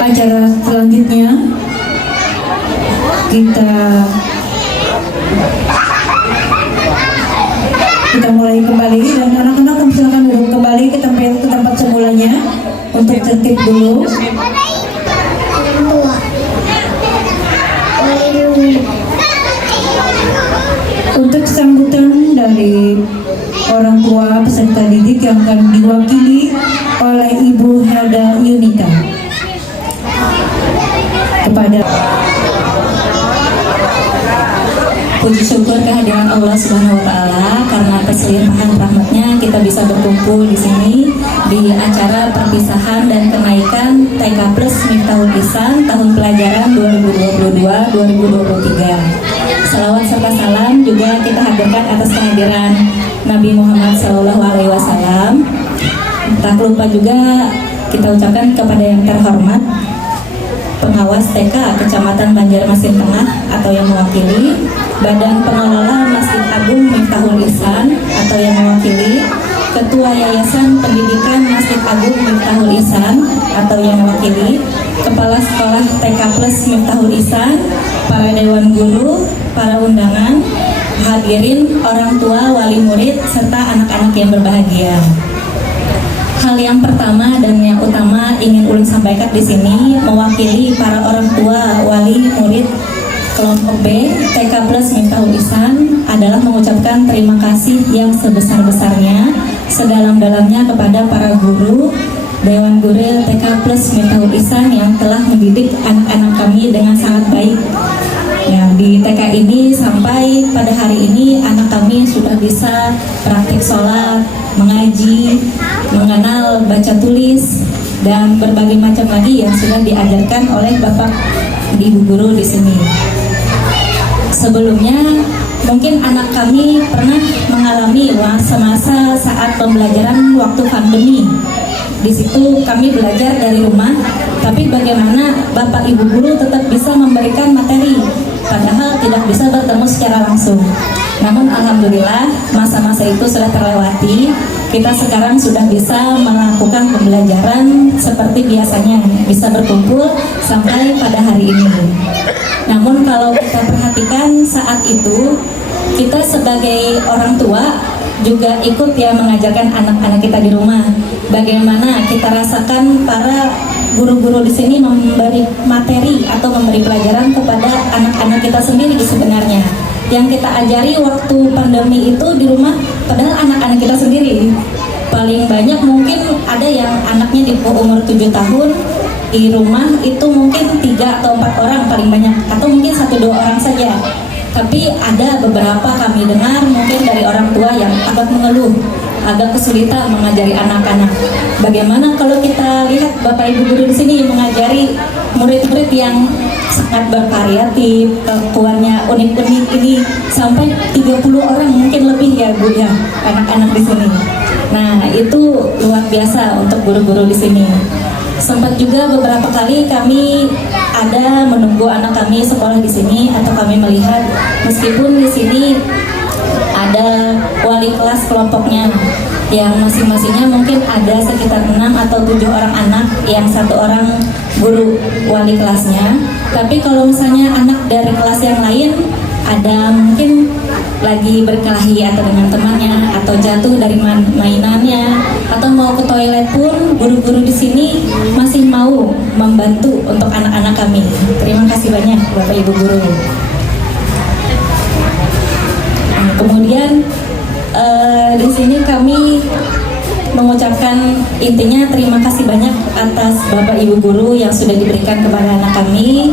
Acara selanjutnya kita mulai kembali, dan anak-anak silakan duduk kembali ke tempat semulanya untuk tertib dulu. Untuk sambutan dari orang tua peserta didik yang akan diwakili oleh Ibu Helda Yunita. Kepada puji syukur kehadiran Allah Subhanahu wa taala, karena atas limpahan rahmatnya kita bisa berkumpul di sini di acara perpisahan dan kenaikan TK Plus Miftahul Ihsan tahun pelajaran 2022-2023. Salawat serta salam juga kita hadirkan atas kehadiran Nabi Muhammad SAW. Tak lupa juga kita ucapkan kepada yang terhormat pengawas TK Kecamatan Banjarmasin Tengah atau yang mewakili, Badan Pengelola Masjid Agung Miftahul Ihsan atau yang mewakili, Ketua Yayasan Pendidikan Masjid Agung Miftahul Ihsan atau yang mewakili, Kepala Sekolah TK Plus Miftahul Ihsan, para dewan guru, para undangan, hadirin orang tua, wali murid, serta anak-anak yang berbahagia. Hal yang pertama dan yang utama ingin ulun sampaikan di sini mewakili para orang tua, wali, murid kelompok B TK Plus Miftahul Ihsan adalah mengucapkan terima kasih yang sebesar-besarnya, sedalam-dalamnya kepada para guru, Dewan Guru TK Plus Miftahul Ihsan yang telah mendidik anak-anak kami dengan sangat baik. Ya, di TK ini sampai pada hari ini anak kami sudah bisa praktik sholat, mengaji, mengenal baca tulis, dan berbagai macam lagi yang sudah diajarkan oleh Bapak Ibu guru di sini. Sebelumnya mungkin anak kami pernah mengalami masa-masa saat pembelajaran waktu pandemi. Di situ kami belajar dari rumah, tapi bagaimana Bapak Ibu guru tetap bisa memberikan materi, padahal tidak bisa bertemu secara langsung. Namun alhamdulillah masa-masa itu sudah terlewati. Kita sekarang sudah bisa melakukan pembelajaran seperti biasanya, bisa berkumpul sampai pada hari ini. Namun kalau kita perhatikan saat itu, kita sebagai orang tua juga ikut ya mengajarkan anak-anak kita di rumah. Bagaimana kita rasakan para guru-guru di sini memberi materi atau memberi pelajaran kepada anak-anak kita sendiri sebenarnya. Yang kita ajari waktu pandemi itu di rumah, padahal anak-anak kita sendiri. Paling banyak mungkin ada yang anaknya di umur 7 tahun, di rumah itu mungkin 3 atau 4 orang paling banyak, atau mungkin 1-2 orang saja. Tapi ada beberapa kami dengar mungkin dari orang tua yang agak mengeluh, agak kesulitan mengajari anak-anak. Bagaimana kalau kita lihat Bapak Ibu guru di sini mengajari murid-murid yang sangat bervariatif, kelakuannya unik-unik ini sampai 30 orang mungkin lebih ya Bu ya, anak-anak di sini. Nah, itu luar biasa untuk guru-guru di sini. Sempat juga beberapa kali kami ada menunggu anak kami sekolah di sini atau kami melihat meskipun di sini ada wali kelas kelompoknya yang masing-masingnya mungkin ada sekitar 6 atau 7 orang anak yang 1 orang guru wali kelasnya. Tapi kalau misalnya anak dari kelas yang lain ada mungkin lagi berkelahi atau dengan temannya atau jatuh dari mainannya atau mau ke toilet pun guru-guru di sini masih mau membantu untuk anak-anak kami. Terima kasih banyak Bapak Ibu guru. Nah, kemudian di sini kami mengucapkan intinya terima kasih banyak atas Bapak Ibu guru yang sudah diberikan kepada anak kami.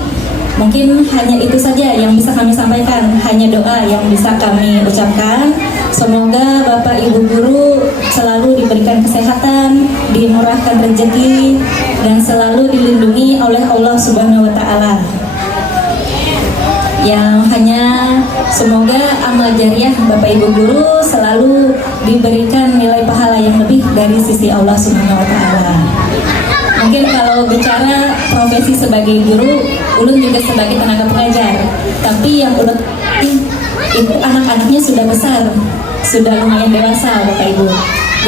Mungkin hanya itu saja yang bisa kami sampaikan, hanya doa yang bisa kami ucapkan. Semoga Bapak Ibu guru selalu diberikan kesehatan, dimurahkan rezeki, dan selalu dilindungi oleh Allah Subhanahu wa Ta'ala. Yang hanya semoga amal jariah Bapak Ibu guru selalu diberikan nilai pahala yang lebih dari sisi Allah Subhanahu wa Ta'ala. Mungkin kalau bicara profesi sebagai guru, ulun juga sebagai tenaga pengajar. Tapi yang ulun itu anak-anaknya sudah besar, sudah lumayan dewasa Bapak Ibu.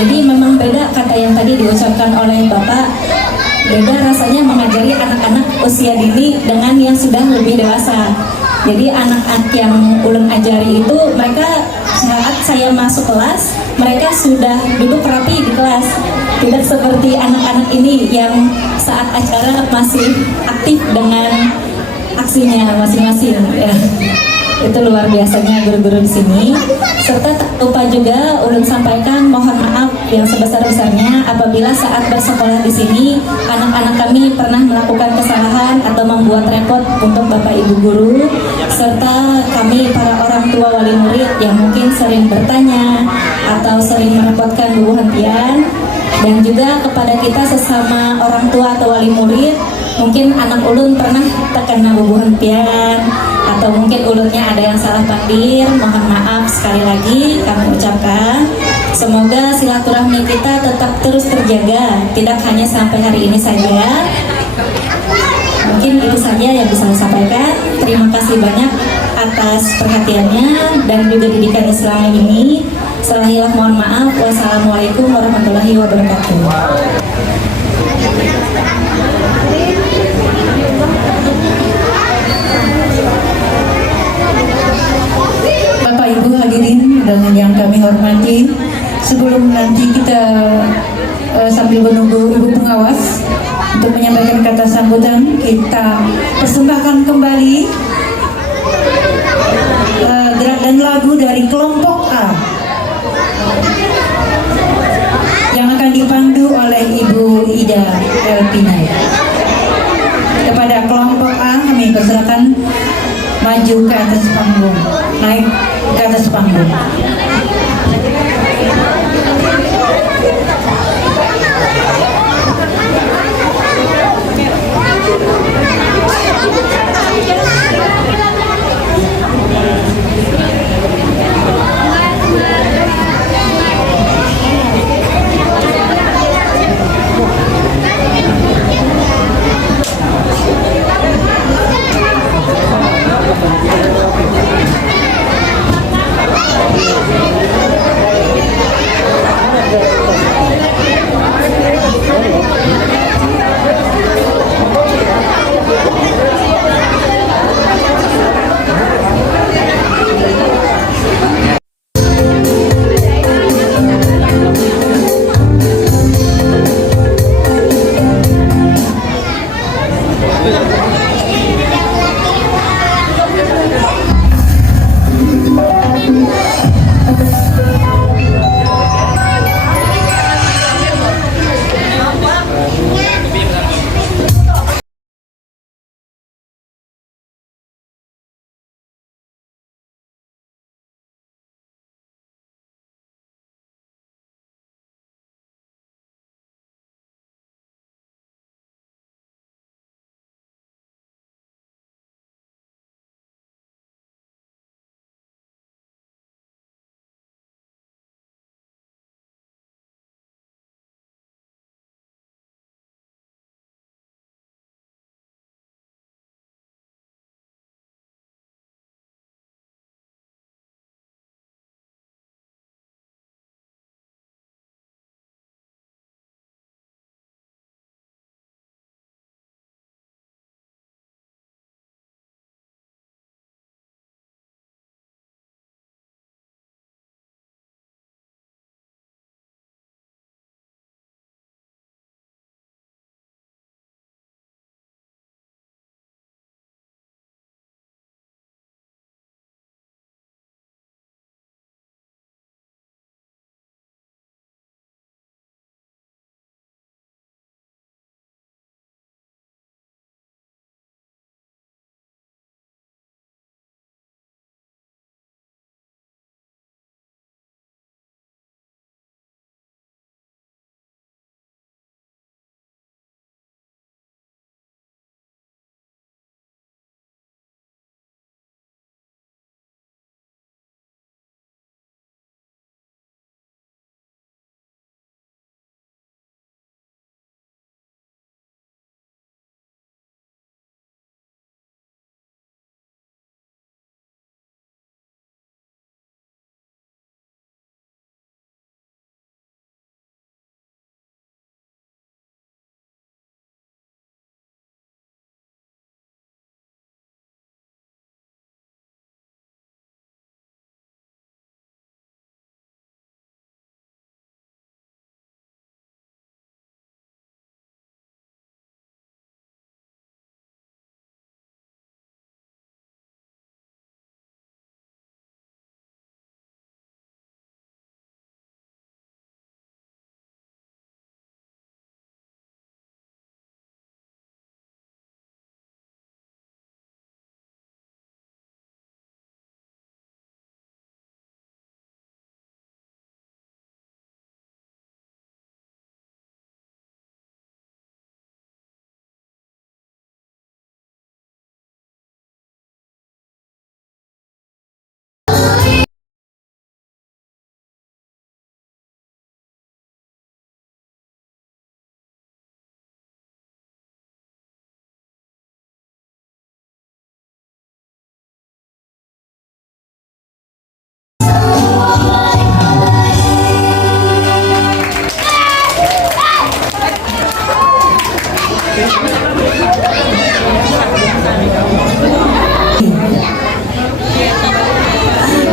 Jadi memang beda kata yang tadi diucapkan oleh Bapak, beda rasanya mengajari anak-anak usia dini dengan yang sudah lebih dewasa. Jadi anak-anak yang ulun ajari itu mereka saat saya masuk kelas, mereka sudah duduk rapi di kelas. Tidak seperti anak-anak ini yang saat acara masih aktif dengan aksinya masing-masing. Ya. Itu luar biasanya guru-guru di sini. Serta tak lupa juga ulun sampaikan mohon maaf yang sebesar-besarnya apabila saat bersekolah di sini anak-anak kami pernah melakukan kesalahan atau membuat repot untuk Bapak Ibu guru, serta kami para orang tua wali murid yang mungkin sering bertanya atau sering merepotkan Bu Hentian. Dan juga kepada kita sesama orang tua atau wali murid, mungkin anak ulun pernah terkena bubuhentian atau mungkin ulunnya ada yang salah pandir, mohon maaf sekali lagi kami ucapkan. Semoga silaturahmi kita tetap terus terjaga, tidak hanya sampai hari ini saja. Mungkin itu saja yang bisa saya sampaikan. Terima kasih banyak atas perhatiannya dan juga didikan Islam ini. Selahilah mohon maaf. Wassalamualaikum warahmatullahi wabarakatuh. Bapak Ibu hadirin dengan yang kami hormati, sebelum nanti kita sambil menunggu Ibu pengawas untuk menyampaikan kata sambutan, kita persembahkan kembali gerak dan lagu dari kelompok A yang akan dipandu oleh Ibu Ida Elpinai. Kepada kelompok A kami persilakan maju ke atas panggung, naik ke atas panggung.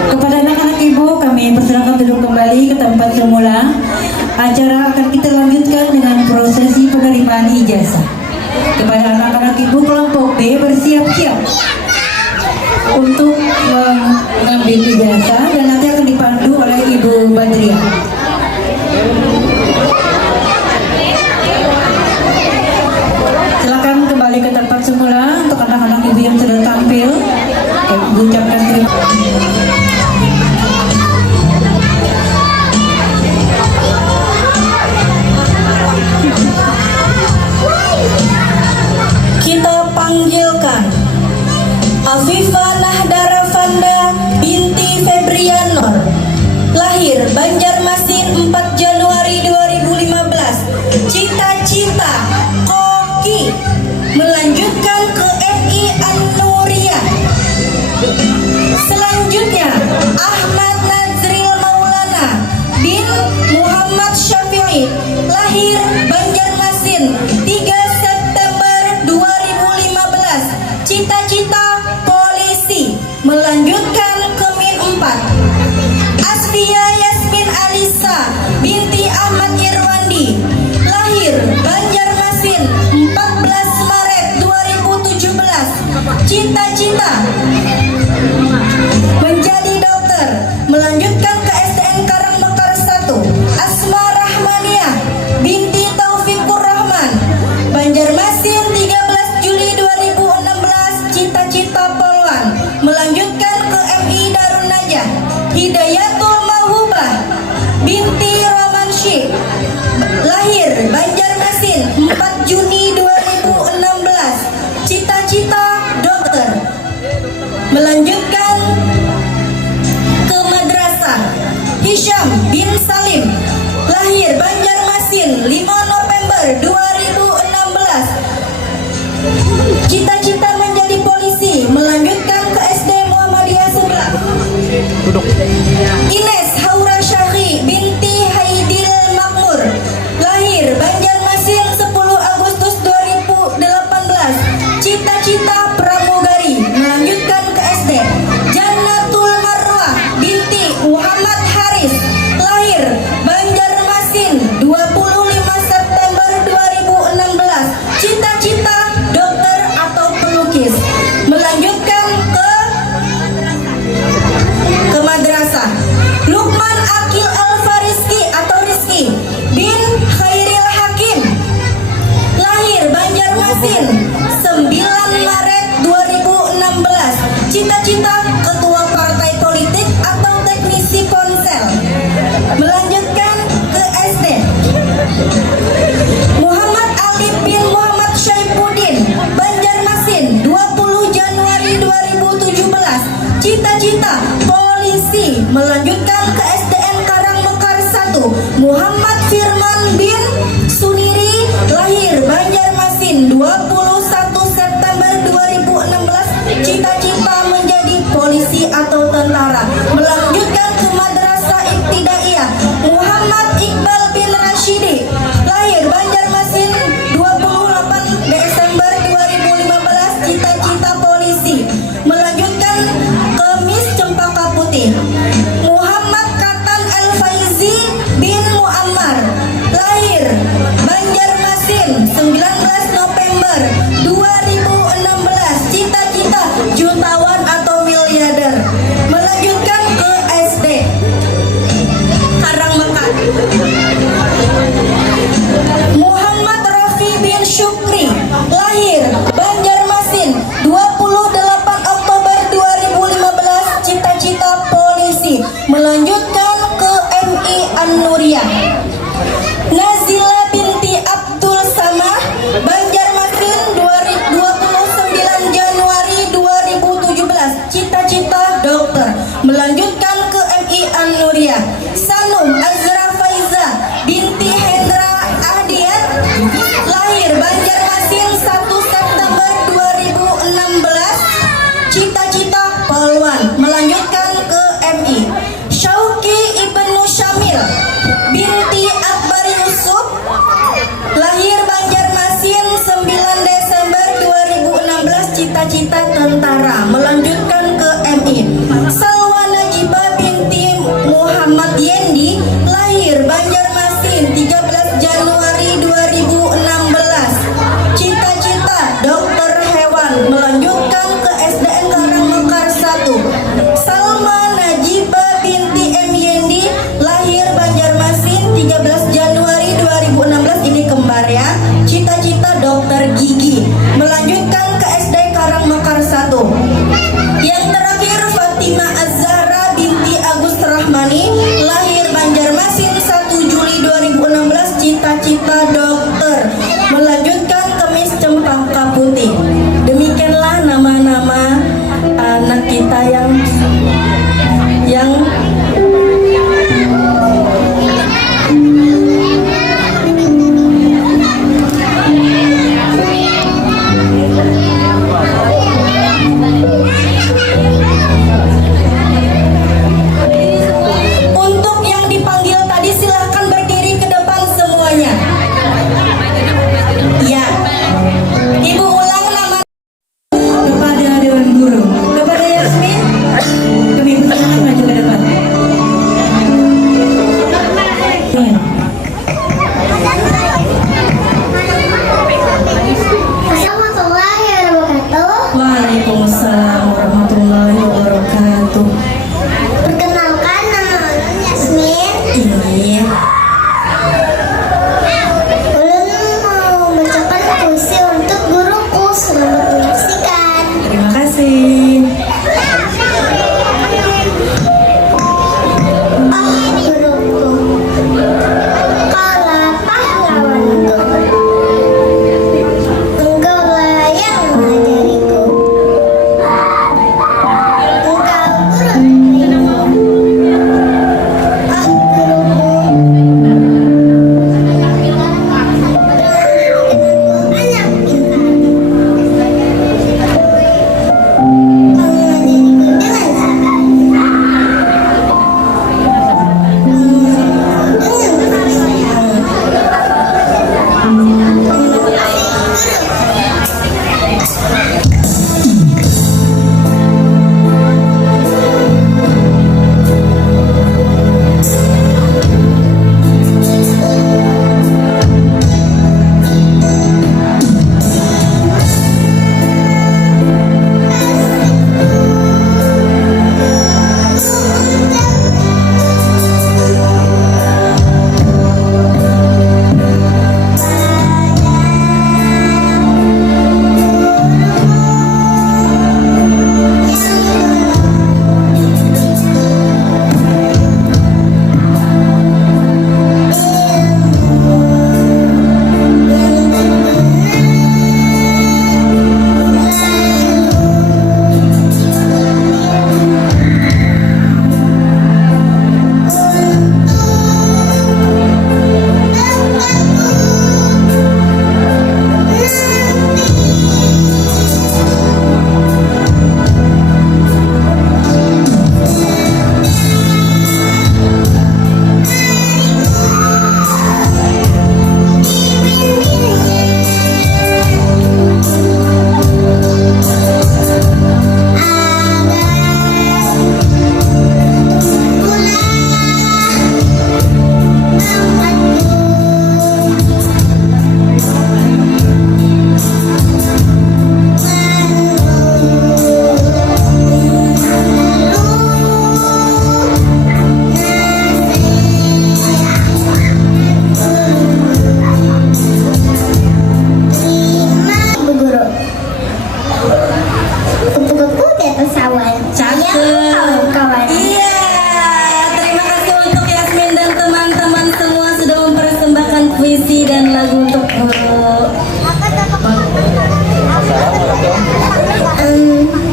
Kepada anak-anak ibu, kami persilakan duduk kembali ke tempat semula. Acara akan kita lanjutkan dengan prosesi penerimaan ijazah. Kepada anak-anak ibu kelompok B bersiap-siap untuk mengambil ijazah dan nanti akan dipandu oleh Ibu Badriah. Silakan kembali ke tempat semula untuk anak-anak ibu yang sudah tampil. Ibu ucapkan terima kasih. Kita panggilkan Afifah Nahdara Fanda binti Febrianor, lahir Banjarmasin 4 Januari 2015, cita-cita koki, melanjutkan ke FI An-Nuriyah. Selanjutnya Ahmad Nazril Maulana bin Muhammad Syafi'i, lahir Banjarmasin 3 September 2015, cita-cita polisi, melanjutkan ke Min 4. Asfia Yasmin Alisa binti Ahmad Irwandi, lahir Banjarmasin 14 Maret 2017, cita-cita menjadi dokter, melanjutkan ke SDN Karangmekar 1. Asma Rahmaniah binti Taufikur Rahman, Banjarmasin 13 Juli 2016, cita-cita poluan, melanjutkan ke MI Darun Najah. Hidayatul Mahubah binti Romansyih, lahir Banjarmasin 4 Juni 2016, cita-cita dokter, melanjutkan ke madrasah. Hisham bin Salim, lahir Banjarmasin 5 November 2016, cita-cita menjadi polisi, melanjutkan ke SD Muhammadiyah 11. Ines Haura Syakhi binti Haidil Makmur, lahir Banjarmasin 10 Agustus 2018, cita-cita pramugari, melanjutkan ke SD. Jannatul Marwah binti Muhammad Haris, lahir Banjarmasin 25 September 2016, cita-cita dokter atau pelukis, melanjutkan ke madrasah. Lukman Akil Al-Fariski atau Rizki bin Khairil Hakim, lahir Banjarmasin 9 Maret 2016, cita-cita ketua partai politik atau teknisi ponsel, melanjutkan ke SD. Muhammad Ali bin Muhammad Syaifuddin, Banjarmasin 20 Januari 2017, cita-cita polisi, melanjutkan ke SDN Karangmekar 1. Muhammad Firman bin Suniri, lahir Banjarmasin 21 September 2016, cita-cita menjadi polisi.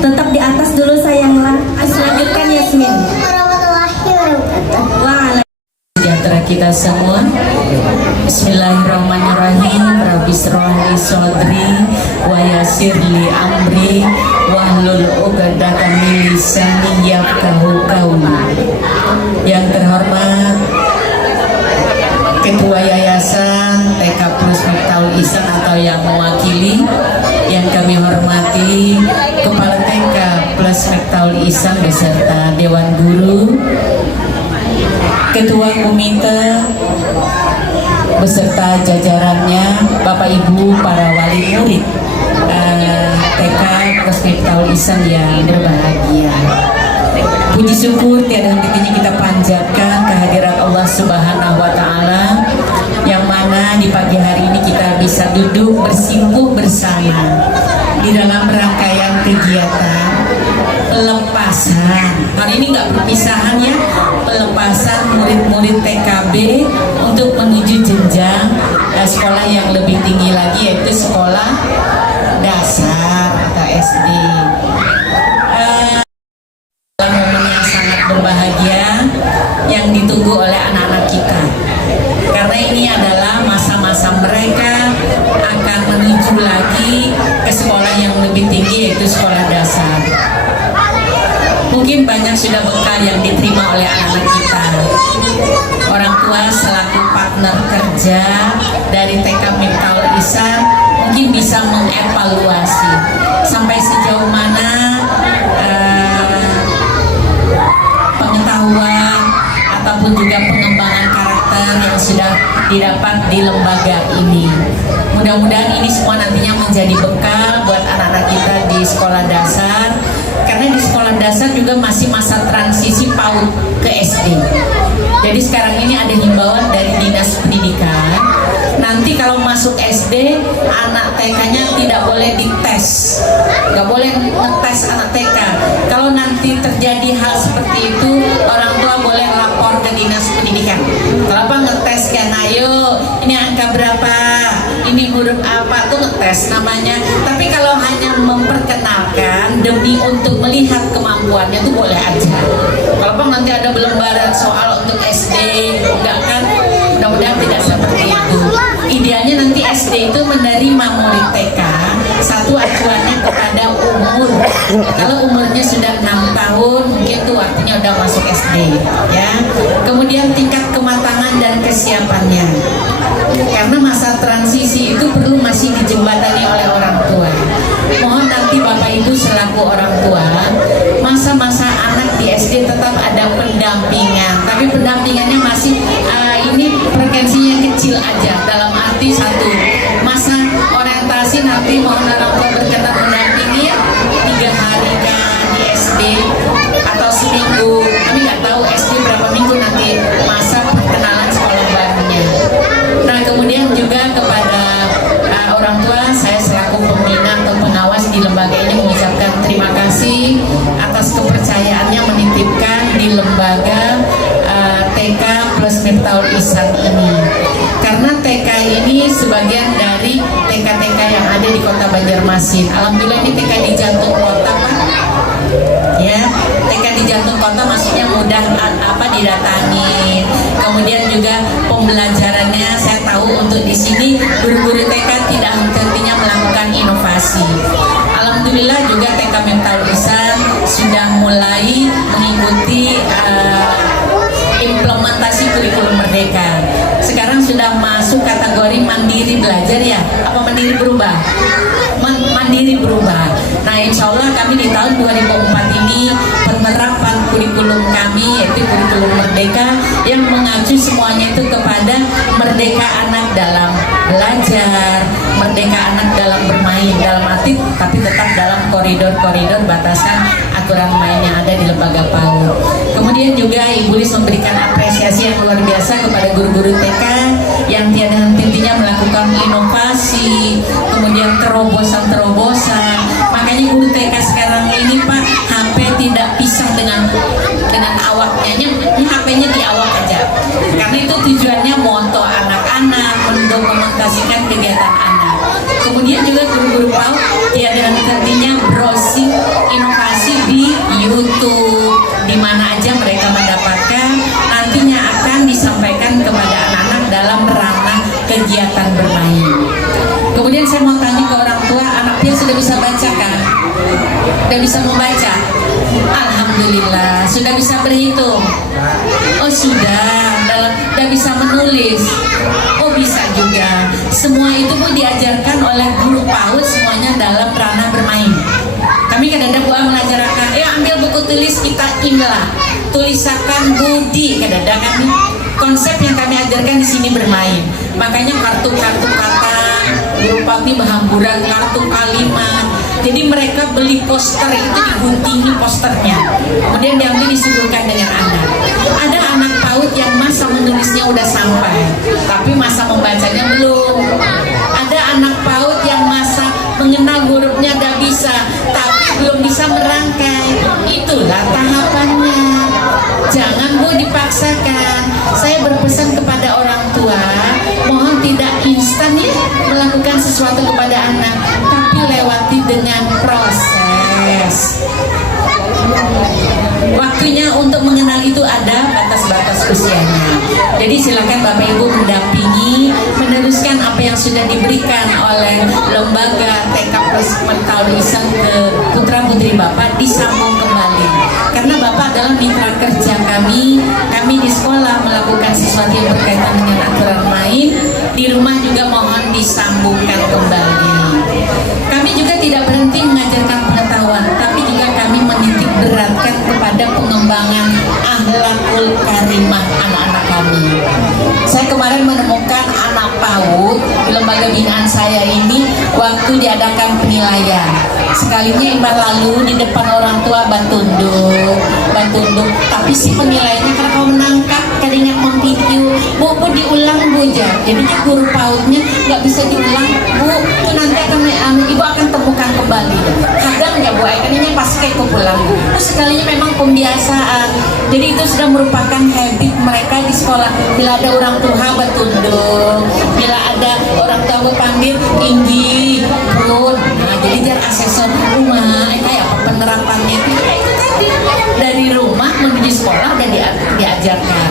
tetap di atas dulu sayanglah. Selanjutkan Yasmin. warahmatullahi wabarakatuh. Sejahtera kita semua. Bismillahirrahmanirrahim. Rabbi shrahli sadri wa yassirli amri wahlul 'uqdatam min lisani yafqahu qawli. Yang terhormat Ketua Yayasan TK Plus Miftaul Ihsan atau yang mewakili, yang kami hormati Kepala TK Plus Miftaul Ihsan beserta Dewan Guru, Ketua Komite beserta jajarannya, Bapak Ibu para wali murid TK Plus Miftaul Ihsan yang berbahagia. Puji syukur tiada henti-hentinya kita panjatkan kehadirat Allah Subhanahu wa Ta'ala, yang mana di pagi hari ini kita bisa duduk bersimpuh bersama di dalam rangkaian kegiatan pelepasan. Hari ini nggak perpisahan ya, pelepasan murid-murid TKB untuk menuju jenjang sekolah yang lebih tinggi lagi, yaitu sekolah dasar atau SD. Momen yang sangat berbahagia yang ditunggu oleh anak-anak kita, karena ini adalah masa-masa mereka akan menuju lagi ke sekolah yang lebih tinggi, yaitu sekolah dasar. Mungkin banyak sudah bekal yang diterima oleh anak-anak kita. Orang tua selaku partner kerja dari TK Miftaul Ihsan mungkin bisa mengevaluasi sampai sejauh mana pengetahuan ataupun juga pengembangan karakter yang sudah didapat di lembaga ini. Mudah-mudahan ini semua nantinya menjadi bekal buat anak-anak kita di sekolah dasar, karena di sekolah dasar juga masih masa transisi PAUD ke SD. Jadi sekarang ini ada himbauan dari Dinas Pendidikan, nanti kalau masuk SD anak TK-nya tidak boleh dites, nggak boleh ngetes anak TK. Kalau nanti terjadi hal seperti itu, orang tua boleh lapor ke Dinas Pendidikan. Kenapa ngetes kan? Ayo, ini angka berapa, ini huruf apa, tuh ngetes namanya. Tapi kalau hanya memperkenalkan demi untuk melihat kemampuannya tuh boleh aja. Kalau nanti ada belembaran soal untuk SD, enggak kan? Mudah-mudahan tidak seperti itu. Idealnya nanti SD itu menerima murid TK, satu acuannya kepada umur. Kalau umurnya sudah 6 tahun, mungkin itu artinya udah masuk SD, ya. Kemudian tingkat kematangan dan kesiapannya, karena masa transisi itu perlu masih dijembatani oleh orang tua. Mohon nanti Bapak Ibu selaku orang tua, masa-masa anak di SD tetap ada pendampingan, tapi pendampingannya masih ini frekuensinya kecil aja, dalam arti satu, masa orientasi nanti mohon orang tua berkenan mendampingi 3 hari kan di SD atau seminggu, kami nggak tahu SD berapa minggu nanti masa perkenalan sekolah barunya. Nah, kemudian juga kepada orang tua, saya selaku pembina atau pengawas di lembaga ini mengucapkan terima kasih atas kepercayaannya menitipkan di lembaga TK Plus Miftaul Ihsan ini, karena TK ini sebagian dari TK-TK yang ada di Kota Banjarmasin. Alhamdulillah ini TK di jantung kota, Pak. Ya, TK di jantung kota maksudnya mudah didatangi. Kemudian juga pembelajarannya saya tahu untuk di sini guru-guru TK tidak henti-hentinya melakukan inovasi. Alhamdulillah juga TK Miftaul Ihsan sudah mulai mengikuti implementasi kurikulum merdeka. Sekarang sudah masuk kategori mandiri belajar ya, apa mandiri berubah? Mandiri berubah. Nah, insya Allah kami di tahun 2004 ini penerapan kurikulum kami yaitu kurikulum merdeka yang mengacu semuanya itu kepada merdeka anak dalam belajar, merdeka anak dalam bermain, dalam arti tapi tetap dalam koridor-koridor batasan aturan main yang ada di lembaga PAUD. Kemudian juga Ibu Lis memberikan apresiasi yang luar biasa kepada guru-guru TK yang tiada henti-hentinya melakukan inovasi, kemudian terobosan-terobosan. Makanya guru TK sekarang ini Pak, HP tidak pisah dengan awaknya, ini HP-nya di awak aja. Karena itu tujuannya moto anak-anak mendokumentasikan kegiatan kegiatan anak. Kemudian juga guru-guru PAUD tiada henti-hentinya browsing inovasi di YouTube, di mana aja mereka mendapatkan nantinya akan disampaikan kepada anak-anak dalam ranah kegiatan bermain. Kemudian saya mau tanya ke orang tua, anak Pia sudah bisa baca kan? Sudah bisa membaca? Alhamdulillah. Sudah bisa berhitung? Oh sudah. Sudah bisa menulis? Oh bisa juga. Semua itu pun diajarkan oleh guru PAUD semuanya dalam ranah bermain. Kami kadang-kadang mengajarkan, ambil buku tulis kita imla, tulisakan budi, kadang-kadang kami konsep yang kami ajarkan di sini bermain. Makanya kartu-kartu kata, guru PAUD ini berhamburan kartu kalimat. Jadi mereka beli poster itu diguntingi posternya, kemudian diambil disuguhkan dengan anak. Ada anak PAUD yang masa menulisnya udah sampai, tapi masa membacanya belum. Ada anak PAUD yang masa mengenal hurufnya udah bisa, tapi belum bisa merangkai. Itulah tahapannya. Jangan Bu dipaksakan. Saya berpesan kepada orang tua, mohon tidak instan ya melakukan sesuatu kepada anak, tapi lewati dengan proses. Waktunya untuk mengenal itu ada batas-batas usianya. Jadi silakan Bapak Ibu mendampingi, meneruskan apa yang sudah diberikan oleh lembaga TK Plus Mentaulisan ke putra putri Bapak disambung kembali. Karena Bapak adalah mitra kerja kami di sekolah melakukan sesuatu yang berkaitan dengan aturan main, di rumah juga mohon disambungkan kembali. Kami juga tidak berhenti mengajarkan pengetahuan, tapi juga kami menitik beratkan kepada pengembangan akhlakul karimah anak-anak kami. Saya kemarin menemukan anak PAUD di lembaga binaan saya ini waktu diadakan penilaian. Sekalinya imbal lalu di depan orang tua batunduk, tapi si penilaiannya karena kau menangkap kadang memvideo, bu diulang Bu ya. Jadinya guru PAUD-nya nggak bisa diulang Bu, itu nanti akan ibu akan temukan kembali. Kadang nggak Bu, akhirnya pas kayak pulang. Terus sekalinya memang pembiasaan. Jadi itu sudah merupakan habit mereka di sekolah. Bila ada orang tua batunduk, bila ada orang tua panggil tinggi, Bu. Nah, jadi jangan asesor rumah, kayak apa penerapannya itu tadi dari rumah menuju sekolah dan diajarkan.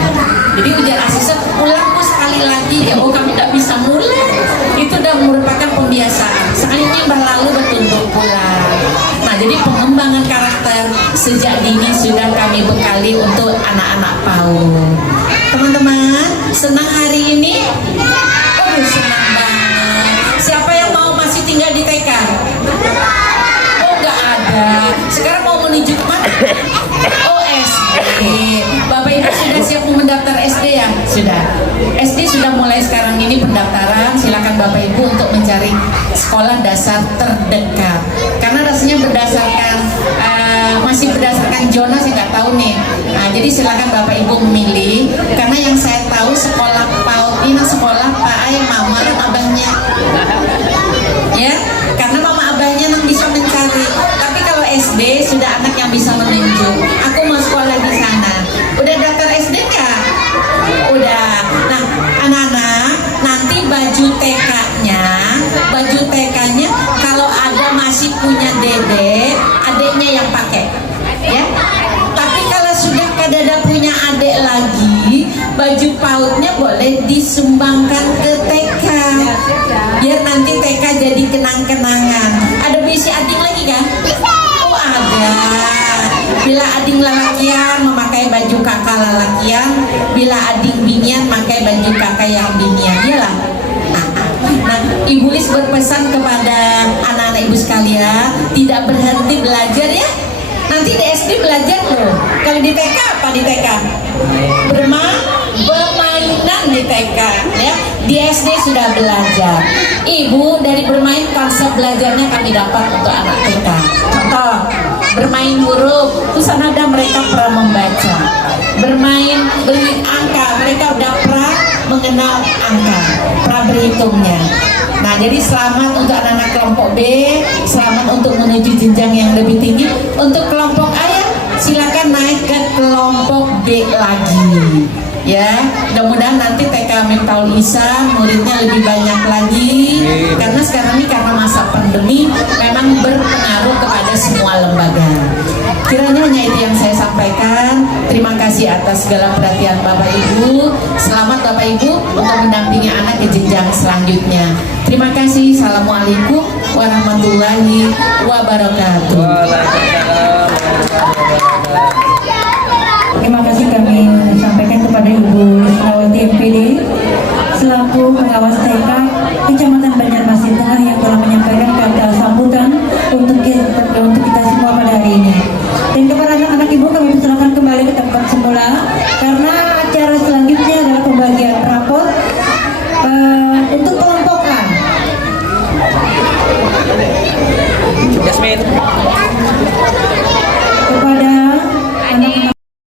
Jadi ujian asesor ulang Bu sekali lagi ya, oh kami tidak bisa mulai. Itu sudah merupakan pembiasaan. Sekalinya berlalu bertunduk pulang. Nah, jadi pengembangan karakter sejak dini sudah kami bekali untuk anak-anak PAUD. Teman-teman, senang hari ini? Oh, senang banget. Siapa yang mau masih tinggal di TK? Oh, nggak ada. Sekarang mau menuju ke mana? Oh, SD. Bapak Ibu sudah siap mendaftar SD ya? Sudah. SD sudah mulai sekarang ini pendaftaran. Silakan Bapak Ibu untuk mencari sekolah dasar terdekat. Karena rasanya berdasarkan masih berdasarkan zona, saya nggak tahu nih. Nah, jadi silakan Bapak Ibu memilih. Karena yang saya tahu sekolah PAUD ini sekolah Pak Ayah, Mama dan Abahnya. Ya, karena Mama Abahnya yang bisa mencari. Tapi kalau SD sudah anak yang bisa menunjuk. Aku mau sekolah di sana. Udah daftar SD nggak? Udah. Nah, anak-anak, nanti baju TK-nya kalau ada masih punya dedek, adeknya yang pakai. Ya. Tapi kalau sudah kadada punya adek lagi, baju PAUD-nya boleh disumbangkan ke TK. Biar nanti TK jadi kenang-kenangan. Ada bisi ading lagi kan? Oh, ada. Bila ading lalakian memakai baju kakak lalakian, bila ading binian pakai baju kakak yang binian, iyalah. Nah, Ibu Lis berpesan kepada anak-anak ibu sekalian, tidak berhenti belajar ya. Nanti di SD belajar loh. Kalau di TK apa di TK? Bermainan di TK ya. Di SD sudah belajar. Ibu dari bermain konsep belajarnya kami dapat untuk anak TK. Contoh, bermain huruf, terus ada mereka pernah membaca. Bermain beri angka, mereka udah pernah mengenal angka, pernah berhitungnya. Nah, jadi selamat untuk anak-anak kelompok B, selamat untuk menuju jenjang yang lebih tinggi. Untuk kelompok A ya, silakan naik ke kelompok B lagi. ya. Mudah-mudahan nanti TK Miftaul Ihsan muridnya lebih banyak lagi, karena sekarang ini karena masa pandemi memang berpengaruh kepada semua lembaga. Kiranya hanya itu yang saya sampaikan. Terima kasih atas segala perhatian Bapak Ibu. Selamat Bapak Ibu untuk mendampingi anak ke jenjang selanjutnya. Terima kasih. Assalamualaikum warahmatullahi wabarakatuh. Terima kasih kami sampaikan kepada Ibu Isnawati MPD selaku pengawas TK Kecamatan Banjarmasin Tengah yang telah menyampaikan kata sambutan untuk kita semua pada hari ini. Dan kepada anak-anak Ibu kami persilakan kembali ke tempat semula karena acara selanjutnya adalah pembagian rapot untuk kelompok A. Jasmine.